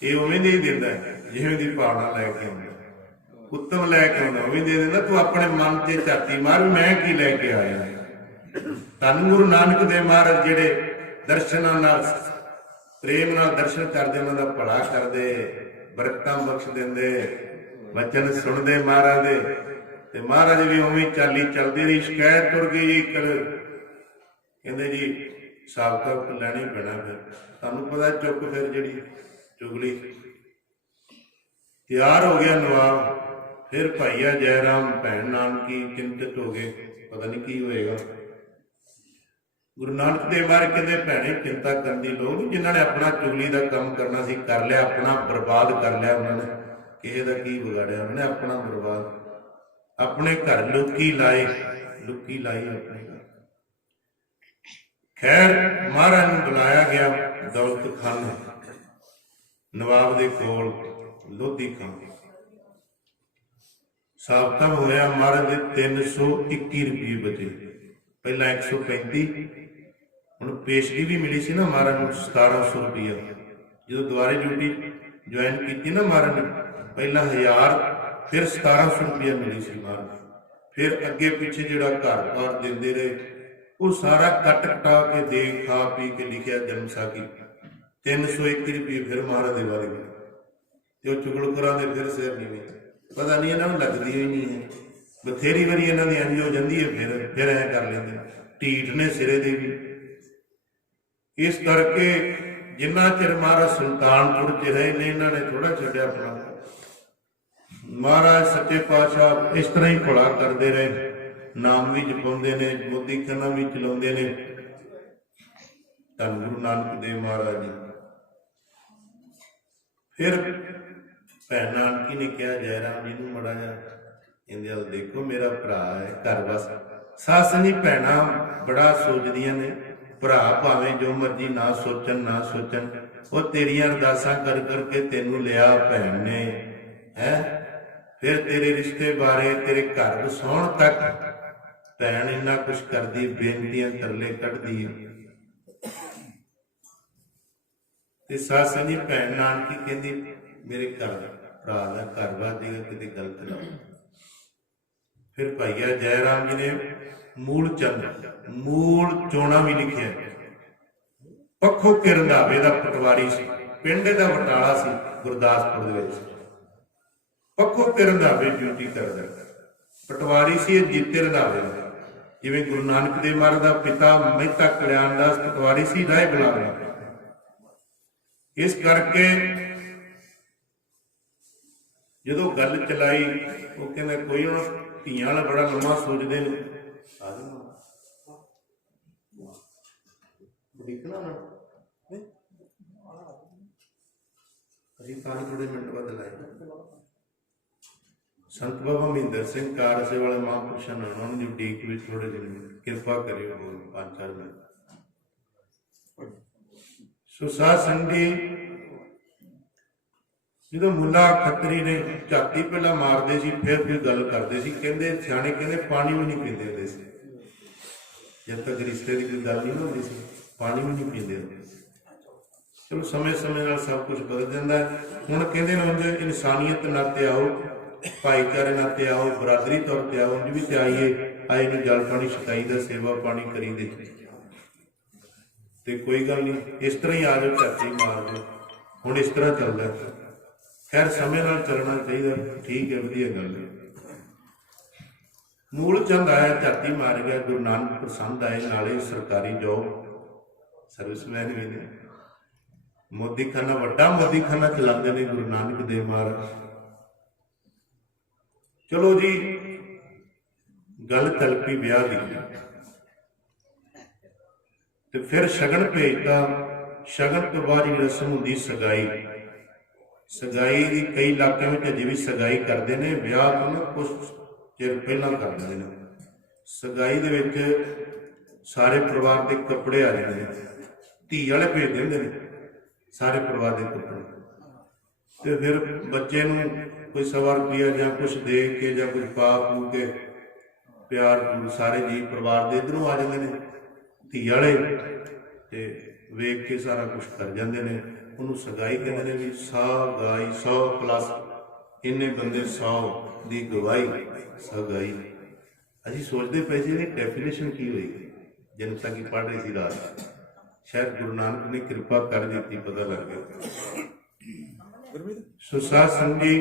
ਇਹ ਉਵੇਂ ਦੇ ਹੀ ਦਿੰਦਾ ਹੈ ਜਿਵੇਂ ਦੀ ਭਾਵਨਾ ਲੈ ਕੇ ਆਉਂਦਾ। ਉੱਤਮ ਲੈ ਕੇ ਆਉਂਦਾ ਉਵੇਂ ਦੇ ਦਿੰਦਾ। ਤੂੰ ਆਪਣੇ ਮਨ 'ਚ ਝਾਤੀ ਮਾਰ, ਮੈਂ ਕੀ ਲੈ ਕੇ ਆਇਆ। ਧੰਨ ਗੁਰੂ ਨਾਨਕ ਦੇਵ ਮਹਾਰਾਜ ਜਿਹੜੇ ਦਰਸ਼ਨਾਂ ਨਾਲ, ਪ੍ਰੇਮ ਨਾਲ ਦਰਸ਼ਨ ਕਰਦੇ, ਉਹਨਾਂ ਦਾ ਭਲਾ ਕਰਦੇ, ਬਰਕਤਾਂ ਬਖਸ਼ ਦਿੰਦੇ, ਵਚਨ ਸੁਣਦੇ ਮਹਾਰਾਜ ਦੇ। ਤੇ ਮਹਾਰਾਜ ਵੀ ਉਵੇਂ ਚਾਲੀ ਚੱਲਦੀ ਰਹੀ। ਸ਼ਿਕਾਇਤ ਤੁਰ ਗਈ ਜੀ, ਕਹਿੰਦੇ ਜੀ ਸਾਬਕਾ ਲੈਣਾ ਹੀ ਪੈਣਾ। ਫਿਰ ਤੁਹਾਨੂੰ ਪਤਾ ਚੁੱਕ, ਫਿਰ ਜਿਹੜੀ ਚੁਗਲੀ, ਤਿਆਰ ਹੋ ਗਿਆ ਨਵਾਬ। ਫਿਰ ਭਾਈਆ ਜੈ ਰਾਮ ਭੈਣ ਨਾਨਕੀ ਚਿੰਤਿਤ ਹੋ ਗਏ, ਪਤਾ ਨਹੀਂ ਕੀ ਹੋਏਗਾ। ਗੁਰੂ ਨਾਨਕ ਦੇਵ ਬਾਰੇ ਕਹਿੰਦੇ ਭੈਣੇ ਚਿੰਤਾ ਕਰਨ ਦੀ ਲੋੜ ਨਹੀਂ। ਜਿਨ੍ਹਾਂ ਨੇ ਆਪਣਾ ਚੁਗਲੀ ਦਾ ਕੰਮ ਕਰਨਾ ਸੀ ਕਰ ਲਿਆ, ਆਪਣਾ ਬਰਬਾਦ ਕਰ ਲਿਆ ਉਹਨਾਂ ਨੇ। ਕਿਸੇ ਦਾ ਕੀ ਵਿਗਾੜਿਆ ਉਹਨਾਂ ਨੇ? ਆਪਣਾ ਬਰਬਾਦ। ਆਪਣੇ ਘਰ ਲੁਕੀ ਲਾਈ ਆਪਣੇ ਘਰ। ਖੈਰ ਮਹਾਰਾਜ ਨੂੰ ਬੁਲਾਇਆ ਗਿਆ ਦੌਲਤ ਖਾਨ ਨਵਾਬ ਦੇ ਕੋਲ, ਲੋਧੀ ਖਾਂ। ਸਾਬਤਾ ਹੋਇਆ ਮਹਾਰਾਜ ਦੇ 321 ਰੁਪਏ ਬਚੇ। ਪਹਿਲਾਂ 135, ਹੁਣ ਪੇਸ਼ਗੀ ਵੀ ਮਿਲੀ ਸੀ ਨਾ ਮਹਾਰਾਜ ਨੂੰ 1700 ਰੁਪਇਆ। ਜਦੋਂ ਦੁਬਾਰੇ ਡਿਊਟੀ ਜੁਆਇਨ ਕੀਤੀ ਨਾ ਮਹਾਰਾਜ ਨੇ, ਪਹਿਲਾਂ 1000, ਫਿਰ 1700 ਰੁਪਇਆ ਮਿਲੀ ਸੀ ਮਹਾਰਾਜ। ਫਿਰ ਅੱਗੇ ਪਿੱਛੇ ਜਿਹੜਾ ਘਰ-ਬਾਰ ਦਿੰਦੇ ਰਹੇ, ਉਹ ਸਾਰਾ ਕੱਟ ਕਟਾ ਕੇ ਦੇ ਖਾ ਪੀ ਕੇ ਲਿਖਿਆ ਜਨਮ ਸਾਖੀ 321 ਰੁਪਏ ਫਿਰ ਮਹਾਰਾਜ ਦੇ ਵੱਲ ਗਏ। ਤੇ ਉਹ ਚੁਗਲਖੋਰਾਂ ਦੇ ਫਿਰ ਸਿਰ ਨੀਵੇਂ। ਪਤਾ ਨਹੀਂ ਇਹਨਾਂ ਨੂੰ ਲੱਗਦੀ ਹੋਈ ਨਹੀਂ ਹੈ। ਬਥੇਰੀ ਵਾਰੀ ਇਹਨਾਂ ਦੀ ਇੰਝ ਹੋ ਜਾਂਦੀ ਹੈ, ਫਿਰ ਐਂ ਕਰ ਲੈਂਦੇ। ਢੀਠ ਨੇ ਸਿਰੇ ਦੇ ਵੀ। ਇਸ ਕਰਕੇ ਜਿੰਨਾ ਚਿਰ ਮਹਾਰਾਜ ਸੁਲਤਾਨਪੁਰ 'ਚ ਰਹੇ ਨੇ, ਇਹਨਾਂ ਨੇ ਥੋੜਾ ਛੱਡਿਆ ਆਪਣਾ। ਮਹਾਰਾਜ ਸੱਚੇ ਪਾਤਸ਼ਾਹ ਇਸ ਤਰ੍ਹਾਂ ਹੀ ਭਲਾ ਕਰਦੇ ਰਹੇ। ਨਾਮ ਵੀ ਜਪਾਉਂਦੇ ਨੇ, ਮੋਦੀ ਖਾਨਾ ਵੀ ਚਲਾਉਂਦੇ ਨੇ। ਧੰਨ ਗੁਰੂ ਨਾਨਕ ਦੇਵ ਮਹਾਰਾਜ ਜੀ। ਫਿਰ ਭੈਣ ਨਾਨਕੀ ਨੇ ਕਿਹਾ ਜੈ ਰਾਮ ਜੀ ਨੂੰ ਮੜਾ ਜਾ, ਕਹਿੰਦੇ ਆ ਦੇਖੋ ਮੇਰਾ ਭਰਾ ਹੈ, ਘਰ ਬਸ। ਸੱਸ ਨਹੀਂ ਭੈਣਾਂ ਬੜਾ ਸੋਚਦੀਆਂ ਨੇ। ਭਰਾ ਭਾਵੇਂ ਜੋ ਮਰਜ਼ੀ ਨਾ ਸੋਚਣ, ਉਹ ਤੇਰੀਆਂ ਅਰਦਾਸਾਂ ਕਰ ਕਰਕੇ ਤੈਨੂੰ ਲਿਆ ਭੈਣ ਨੇ, ਹੈ। ਫਿਰ ਤੇਰੇ ਰਿਸ਼ਤੇ ਬਾਰੇ, ਤੇਰੇ ਘਰ ਵਸਾਉਣ ਤੱਕ ਭੈਣ ਇੰਨਾ ਕੁਛ ਕਰਦੀ, ਬੇਨਤੀਆਂ ਤਰਲੇ ਕੱਢਦੀ ਹੈ। ਤੇ ਸੱਸ ਜੀ ਭੈਣ ਨਾਨਕੀ ਕਹਿੰਦੀ ਮੇਰੇ ਘਰ ਭਰਾ ਦਾ ਘਰ ਵਾਜੇਗਾ, ਕਿਤੇ ਗਲਤ ਨਾ। ਫਿਰ ਭਾਈਆ ਜੈ ਰਾਮ ਜੀ ਨੇ ਮੂਲ ਚੋਣਾ ਵੀ ਲਿਖਿਆ। ਪੱਖੋ ਕੇ ਰੰਧਾਵੇ ਦਾ ਪਟਵਾਰੀ ਸੀ, ਪਿੰਡ ਦਾ ਬਟਾਲਾ ਸੀ ਗੁਰਦਾਸਪੁਰ ਦੇ ਵਿੱਚ। ਪੱਖੋ ਕੇ ਰੰਧਾਵੇ ਡਿਊਟੀ ਕਰਦਾ, ਪਟਵਾਰੀ ਸੀ ਇਹ ਜੀਤੇ ਰੰਧਾਵੇ ਦਾ। ਜਿਵੇਂ ਗੁਰੂ ਨਾਨਕ ਦੇਵ ਮਹਾਰਾਜ ਦਾ ਪਿਤਾ ਮਹਿਤਾ ਕਲਿਆਣ ਦਾਸ ਪਟਵਾਰੀ ਸੀ, ਰਾਏ ਬੁਲਾਵਾ। ਇਸ ਕਰਕੇ ਜਦੋਂ ਗੱਲ ਚਲਾਈ, ਉਹ ਕਹਿੰਦਾ ਕੋਈ ਹੁਣ ਧੀਆਂ ਵਾਲਾ ਬੜਾ ਲੰਮਾ ਸੋਚਦੇ ਨੇ। ਥੋੜੇ ਮਿੰਟ ਬਾਅਦ ਲਾਏ ਸੰਤ ਬਾਬਾ ਮਹਿੰਦਰ ਸਿੰਘ ਕਾਰਸੇ ਵਾਲੇ ਮਹਾਂਪੁਰਸ਼ਾਂ ਨੇ ਉਹਨਾਂ ਦੀ ਉਡੀਕ ਵਿੱਚ ਥੋੜੇ ਦਿਨ ਕਿਰਪਾ ਕਰਿਓ, ਹੋਰ 5-4 ਮਿੰਟ। ਸੋ ਸਾਧ ਸੰਗਤ, ਜਦੋਂ ਮੁੱਲਾ ਖੱਤਰੀ ਨੇ ਝਾਤੀ ਪਹਿਲਾਂ ਮਾਰਦੇ ਸੀ, ਫਿਰ ਕੋਈ ਗੱਲ ਕਰਦੇ ਸੀ। ਕਹਿੰਦੇ ਸਿਆਣੇ ਕਹਿੰਦੇ ਪਾਣੀ ਵੀ ਨਹੀਂ ਪੀਂਦੇ ਹੁੰਦੇ ਸੀ। ਜਦ ਤੱਕ ਰਿਸ਼ਤੇ ਦੀ ਕੋਈ ਗੱਲ ਨਹੀਂ ਹੁੰਦੀ ਸੀ, ਪਾਣੀ ਵੀ ਨਹੀਂ ਪੀਂਦੇ ਹੁੰਦੇ ਸੀ। ਚਲੋ ਸਮੇਂ ਨਾਲ ਸਭ ਕੁਝ ਬਦਲ ਜਾਂਦਾ। ਹੁਣ ਕਹਿੰਦੇ ਨੇ ਉਂਝ ਇਨਸਾਨੀਅਤ ਨਾਤੇ ਆਓ, ਭਾਈਚਾਰੇ ਨਾਤੇ ਆਓ, ਬਰਾਦਰੀ ਤੌਰ ਤੇ ਆਓ। ਉਂਝ ਵੀ ਤੇ ਆਏ ਨੂੰ ਜਲ ਪਾਣੀ ਛਕਾਈ ਦਾ, ਸੇਵਾ ਪਾਣੀ ਕਰੀ ਦੇ। ਤੇ ਕੋਈ ਗੱਲ ਨਹੀਂ, ਇਸ ਤਰ੍ਹਾਂ ਹੀ ਆ ਜਾਓ, ਝਾਤੀ ਮਾਰ ਦਿਓ। ਹੁਣ ਇਸ ਤਰ੍ਹਾਂ ਚੱਲਦਾ। ਖੈਰ ਸਮੇਂ ਨਾਲ ਚੱਲਣਾ ਚਾਹੀਦਾ, ਠੀਕ ਹੈ, ਵਧੀਆ ਗੱਲ ਹੈ। ਮੂਲ ਚੰਦ ਆਇਆ, ਝਾਤੀ ਮਾਰ ਗਿਆ। ਗੁਰੂ ਨਾਨਕ ਪਸੰਦ ਆਏ, ਨਾਲੇ ਸਰਕਾਰੀ ਜੋਬ, ਸਰਵਿਸਮੈਨ ਵੀ ਨੇ। ਮੋਦੀਖਾਨਾ, ਵੱਡਾ ਮੋਦੀਖਾਨਾ ਚਲਾਉਂਦੇ ਨੇ ਗੁਰੂ ਨਾਨਕ ਦੇਵ ਮਹਾਰਾਜ। ਚਲੋ ਜੀ, ਗੱਲ ਚੱਲ ਪਈ ਵਿਆਹ ਦੀ, ਤੇ ਫਿਰ ਸ਼ਗਨ ਭੇਜਤਾ। ਸ਼ਗਨ ਤੋਂ ਬਾਅਦ ਜਿਹੜੀ ਰਸਮ ਹੁੰਦੀ ਸਗਾਈ। ਸਗਾਈ ਦੀ ਕਈ ਇਲਾਕਿਆਂ ਵਿੱਚ ਅਜੇ ਵੀ ਸਗਾਈ ਕਰਦੇ ਨੇ, ਵਿਆਹ ਤੋਂ ਨਾ ਕੁਛ ਚਿਰ ਪਹਿਲਾਂ ਕਰ ਦਿੰਦੇ ਨੇ। ਸਗਾਈ ਦੇ ਵਿੱਚ ਸਾਰੇ ਪਰਿਵਾਰ ਦੇ ਕੱਪੜੇ ਆ ਜਾਂਦੇ ਨੇ, ਧੀ ਵਾਲੇ ਭੇਜ ਦਿੰਦੇ ਨੇ ਸਾਰੇ ਪਰਿਵਾਰ ਦੇ ਕੱਪੜੇ, ਤੇ ਫਿਰ ਬੱਚੇ ਨੂੰ ਕੋਈ 100 ਰੁਪਇਆ ਜਾਂ ਕੁਛ ਦੇ ਕੇ ਜਾਂ ਕੁਝ ਪਾ ਪੂ ਕੇ ਪਿਆਰ ਸਾਰੇ ਜੀ ਪਰਿਵਾਰ ਦੇ ਇੱਧਰੋਂ ਆ ਜਾਂਦੇ ਨੇ ਧੀ ਵਾਲੇ, ਤੇ ਵੇਖ ਕੇ ਸਾਰਾ ਕੁਛ ਕਰ ਜਾਂਦੇ ਨੇ। ਉਹਨੂੰ ਸਗਾਈ ਕਹਿੰਦੇ ਨੇ ਵੀ ਸਗਾਈ, 100 ਪਲੱਸ ਇੰਨੇ ਬੰਦੇ 100 ਦੀ ਗਵਾਹੀ ਸਗਾਈ। ਅਸੀਂ ਸੋਚਦੇ ਪਏ ਸੀ ਇਹਦੀ ਡੈਫੀਨੇਸ਼ਨ ਕੀ ਹੋਏਗੀ, ਜਨਤਾ ਕੀ ਪੜ੍ਹ ਰਹੀ ਸੀ ਰਾਤ, ਸ਼ਾਇਦ ਗੁਰੂ ਨਾਨਕ ਨੇ ਕਿਰਪਾ ਕਰ ਦਿੱਤੀ, ਪਤਾ ਲੱਗ ਗਿਆ। ਸੋ ਸਾਧ ਸੰਗਤ ਜੀ,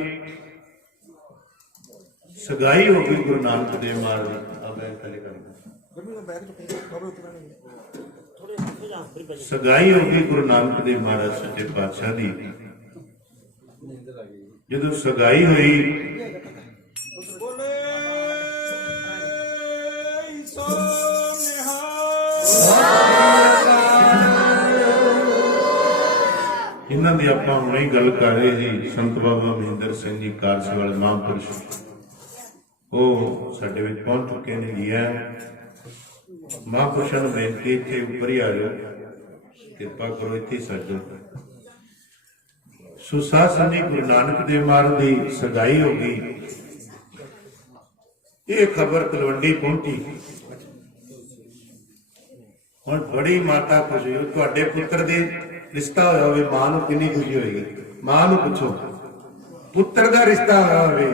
ਸਗਾਈ ਹੋ ਗਈ ਗੁਰੂ ਨਾਨਕ ਦੇਵ ਮਹਾਰਾਜ ਦੀ। ਸਗਾਈ ਹੋ ਗਈ ਗੁਰੂ ਨਾਨਕ ਦੇਵ ਮਹਾਰਾਜ ਸੱਚੇ ਪਾਤਸ਼ਾਹ ਦੀ। ਜਦੋਂ ਸਗਾਈ ਹੋਈ, ਇਹਨਾਂ ਦੀ ਆਪਾਂ ਹੁਣੇ ਹੀ ਗੱਲ ਕਰ ਰਹੇ ਸੀ। ਸੰਤ ਬਾਬਾ ਮਹਿੰਦਰ ਸਿੰਘ ਜੀ ਕਾਰਸੇਵਾਲ ਮਹਾਂਪੁਰਸ਼, ਉਹ ਸਾਡੇ ਵਿੱਚ ਪਹੁੰਚ ਚੁੱਕੇ ਨੇ ਜੀ। ਮਹਾਂਪੁਰਸ਼ਾਂ ਨੂੰ ਬੇਨਤੀ, ਇੱਥੇ ਉੱਪਰ ਹੀ ਆ ਜਾਓ, ਕਿਰਪਾ ਕਰੋ, ਇੱਥੇ ਸੱਜੋ। ਸੋ ਸਾਧ ਸੰਗਤ ਜੀ, ਗੁਰੂ ਨਾਨਕ ਦੇਵ ਮਹਾਰਾਜ ਦੀ ਸਗਾਈ ਹੋ ਗਈ। ਇਹ ਖਬਰ ਤਲਵੰਡੀ ਪਹੁੰਚੀ। ਹੁਣ ਬੜੀ ਮਾਤਾ ਖੁਸ਼ ਹੋਈ। ਤੁਹਾਡੇ ਪੁੱਤਰ ਦੇ ਰਿਸ਼ਤਾ ਹੋਇਆ ਹੋਵੇ, ਮਾਂ ਨੂੰ ਕਿੰਨੀ ਖੁਸ਼ੀ ਹੋਏਗੀ। ਮਾਂ ਨੂੰ ਪੁੱਛੋ, ਪੁੱਤਰ ਦਾ ਰਿਸ਼ਤਾ ਹੋਇਆ ਹੋਵੇ,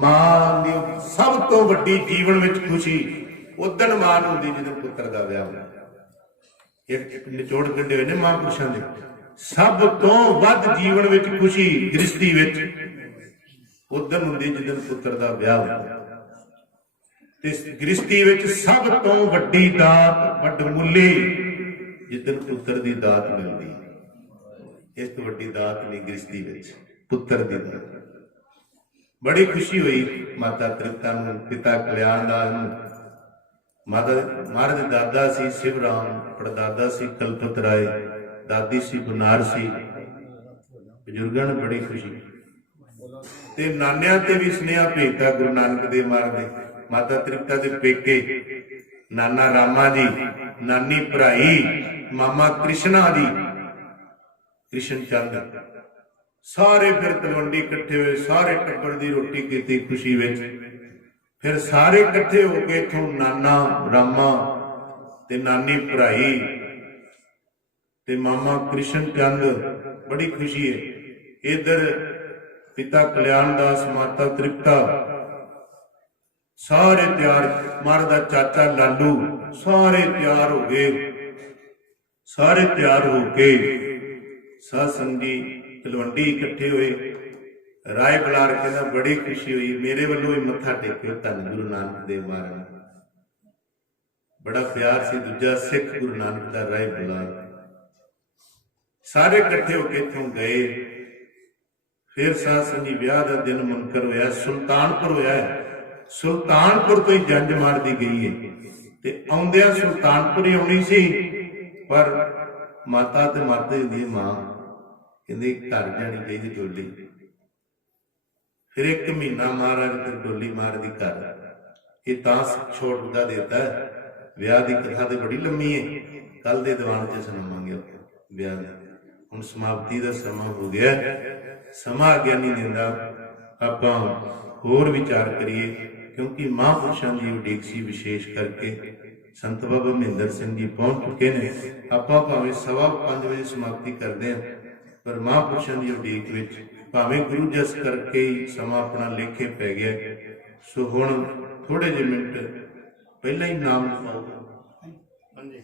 ਮਾਂ ਦੀ ਸਭ ਤੋਂ ਵੱਡੀ ਜੀਵਨ ਵਿੱਚ ਖੁਸ਼ੀ ਉਦਣ ਮਾਂ ਨੂੰ ਹੁੰਦੀ ਜਦੋਂ ਪੁੱਤਰ ਦਾ ਵਿਆਹ ਹੁੰਦਾ। ਇੱਕ ਨਿਚੋੜ ਕੱਢੇ ਹੋਏ ਨੇ ਮਹਾਂਪੁਰਸ਼ਾਂ ਦੇ। ਸਭ ਤੋਂ ਵੱਧ ਜੀਵਨ ਵਿੱਚ ਖੁਸ਼ੀ ਗ੍ਰਸਤੀ ਵਿੱਚ ਉਦਣ ਹੁੰਦੀ ਜਦੋਂ ਪੁੱਤਰ ਦਾ ਵਿਆਹ ਹੁੰਦਾ। ਤੇ ਗ੍ਰਸਤੀ ਵਿੱਚ ਸਭ ਤੋਂ ਵੱਡੀ ਦਾਤ, ਵੱਡਮੁੱਲੀ, ਜਿੱਦਣ ਪੁੱਤਰ ਦੀ ਦਾਤ ਮਿਲਦੀ। ਇਸ ਤੋਂ ਵੱਡੀ ਦਾਤ ਨਹੀਂ ਗ੍ਰਸਤੀ ਵਿੱਚ, ਪੁੱਤਰ ਦੀ ਦਾਤ। ਬੜੀ ਖੁਸ਼ੀ ਹੋਈ ਮਾਤਾ ਤ੍ਰਿਪਤਾ ਨੂੰ, ਪਿਤਾ ਕਲਿਆਣ ਦਾਸ ਨੂੰ। ਮਹਾਰਾਜ ਦੇ ਦਾਦਾ ਸੀ ਸ਼ਿਵ ਰਾਮ, ਪੜਦਾਦਾ ਸੀ ਕਲਪਤ ਰਾਏ, ਦਾਦੀ ਸੀ ਬਨਾਰਸੀ। ਬਜ਼ੁਰਗਾਂ ਨੂੰ ਬੜੀ ਖੁਸ਼ੀ। ਤੇ ਨਾਨਿਆਂ ਤੇ ਵੀ ਸੁਨੇਹਾ ਭੇਜਤਾ ਗੁਰੂ ਨਾਨਕ ਦੇਵ ਮਹਾਰਾਜ ਦੇ। ਮਾਤਾ ਤ੍ਰਿਪਤਾ ਦੇ ਪੇਕੇ ਨਾਨਾ ਰਾਮਾ ਜੀ, ਨਾਨੀ ਭਰਾਈ ਮਾਮਾ ਕ੍ਰਿਸ਼ਨਾ ਜੀ, ਕ੍ਰਿਸ਼ਨ ਚੰਦ, ਸਾਰੇ ਫਿਰ ਤਲਵੰਡੀ ਇਕੱਠੇ ਹੋਏ। ਸਾਰੇ ਟੱਬਰ ਦੀ ਰੋਟੀ ਕੀਤੀ ਖੁਸ਼ੀ ਵਿੱਚ। ਫਿਰ ਸਾਰੇ ਇਕੱਠੇ ਹੋ ਕੇ ਇੱਥੋਂ ਨਾਨਾ ਰਾਮਾ ਤੇ ਨਾਨੀ ਭਰਾਈ ਤੇ ਮਾਮਾ ਕ੍ਰਿਸ਼ਨ ਚੰਦ, ਬੜੀ ਖੁਸ਼ੀ ਹੈ। ਇਧਰ ਪਿਤਾ ਕਲਿਆਣ ਦਾਸ, ਮਾਤਾ ਤ੍ਰਿਪਤਾ, ਸਾਰੇ ਤਿਆਰ। ਮਹਾਰਾਜ ਦਾ ਚਾਚਾ ਲਾਲੂ, ਸਾਰੇ ਤਿਆਰ ਹੋ ਗਏ। ਸਾਰੇ ਤਿਆਰ ਹੋ ਕੇ ਸਾਧ ਸੰਗਤ ਜੀ ਤਲਵੰਡੀ ਇਕੱਠੇ ਹੋਏ। ਰਾਏ ਬੁਲਾਰ ਕਹਿੰਦਾ ਬੜੀ ਖੁਸ਼ੀ ਹੋਈ, ਮੇਰੇ ਵੱਲੋਂ ਵੀ ਮੱਥਾ ਟੇਕਿਓ ਧੰਨ ਗੁਰੂ ਨਾਨਕ ਦੇਵ ਮਹਾਰਾਜ। ਬੜਾ ਪਿਆਰ ਸੀ। ਦੂਜਾ ਸਿੱਖ ਗੁਰੂ ਨਾਨਕ ਦਾ ਰਾਏ ਬੁਲਾਰ। ਸਾਰੇ ਇਕੱਠੇ ਹੋ ਕੇ ਇੱਥੋਂ ਗਏ। ਫਿਰ ਸਾਧ ਸੰਗਤ ਜੀ ਵਿਆਹ ਦਾ ਦਿਨ ਮੁਨਕਰ ਹੋਇਆ। ਸੁਲਤਾਨਪੁਰ ਹੋਇਆ। ਸੁਲਤਾਨਪੁਰ ਤੋਂ ਹੀ ਜੰਜ ਮਾਰਦੀ ਗਈ ਹੈ, ਤੇ ਆਉਂਦਿਆਂ ਸੁਲਤਾਨਪੁਰ ਹੀ ਆਉਣੀ ਸੀ, ਪਰ ਮਾਤਾ ਤੇ ਮਰਦੇ ਦੀ ਮਾਂ ਕਹਿੰਦੇ ਘਰ ਜਾਣੀ ਚਾਹੀਦੀ ਡੋਲੀ। ਫਿਰ 1 ਮਹੀਨਾ ਮਹਾਰਾਜ ਫਿਰ ਡੋਲੀ ਮਹਾਰਾਜ ਦੀ ਘਰ। ਇਹ ਤਾਂ ਛੋਟ ਦਾ ਦੇਤਾ। ਵਿਆਹ ਦੀ ਕਥਾ ਤੇ ਬੜੀ ਲੰਮੀ ਹੈ, ਕੱਲ ਦੇ ਦੀਵਾਨ ਚ ਸੁਣਾਵਾਂਗੇ ਆਪਾਂ ਵਿਆਹ ਦੀ। ਹੁਣ ਸਮਾਪਤੀ ਦਾ ਸਮਾਂ ਹੋ ਗਿਆ, ਸਮਾਂ ਅੱਗੇ ਨਹੀਂ ਦਿੰਦਾ। ਆਪਾਂ ਹੋਰ ਵਿਚਾਰ ਕਰੀਏ, ਕਿਉਂਕਿ ਮਹਾਂਪੁਰਸ਼ਾਂ ਦੀ ਉਡੀਕ ਸੀ। ਵਿਸ਼ੇਸ਼ ਕਰਕੇ ਸੰਤ ਬਾਬਾ ਮਹਿੰਦਰ ਸਿੰਘ ਜੀ ਪਹੁੰਚ ਚੁੱਕੇ ਨੇ। ਆਪਾਂ ਭਾਵੇਂ 5:15 ਵਜੇ ਸਮਾਪਤੀ ਕਰਦੇ ਹਾਂ, ਪਰ ਮਹਾਂਪੁਰਸ਼ਾਂ ਦੀ ਉਡੀਕ ਵਿੱਚ ਭਾਵੇਂ ਗੁਰੂ ਜਸ ਕਰਕੇ ਹੀ ਸਮਾਂ ਆਪਣਾ ਲੇਖੇ ਪੈ ਗਿਆ। ਸੋ ਹੁਣ ਥੋੜੇ ਜਿਹੇ ਮਿੰਟ ਪਹਿਲਾਂ ਹੀ ਨਾਮ ਹਾਂਜੀ,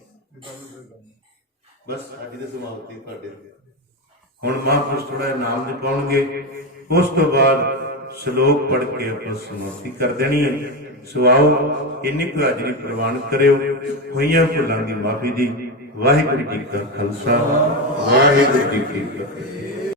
ਬਸ ਸਾਡੀ ਤਾਂ ਸਮਾਪਤੀ ਤੁਹਾਡੇ। ਹੁਣ ਮਹਾਂਪੁਰਸ਼ ਥੋੜਾ ਜਿਹਾ ਨਾਮ ਜਪਾਉਣਗੇ। ਉਸ ਤੋਂ ਬਾਅਦ ਸ਼ਲੋਕ ਪੜ੍ਹ ਕੇ ਆਪਾਂ ਸਮਾਪਤੀ ਕਰ ਦੇਣੀ ਹੈ। ਸੋ ਆਓ ਇੰਨੀ ਕੁ ਹਾਜ਼ਰੀ ਪ੍ਰਵਾਨ ਕਰਿਓ। ਹੋਈਆਂ ਭੁੱਲਾਂ ਦੀ ਮਾਫੀ ਦੀ। ਵਾਹਿਗੁਰੂ ਜੀ ਕਾ ਖਾਲਸਾ, ਵਾਹਿਗੁਰੂ ਜੀ ਕੀ ਫਤਿਹ।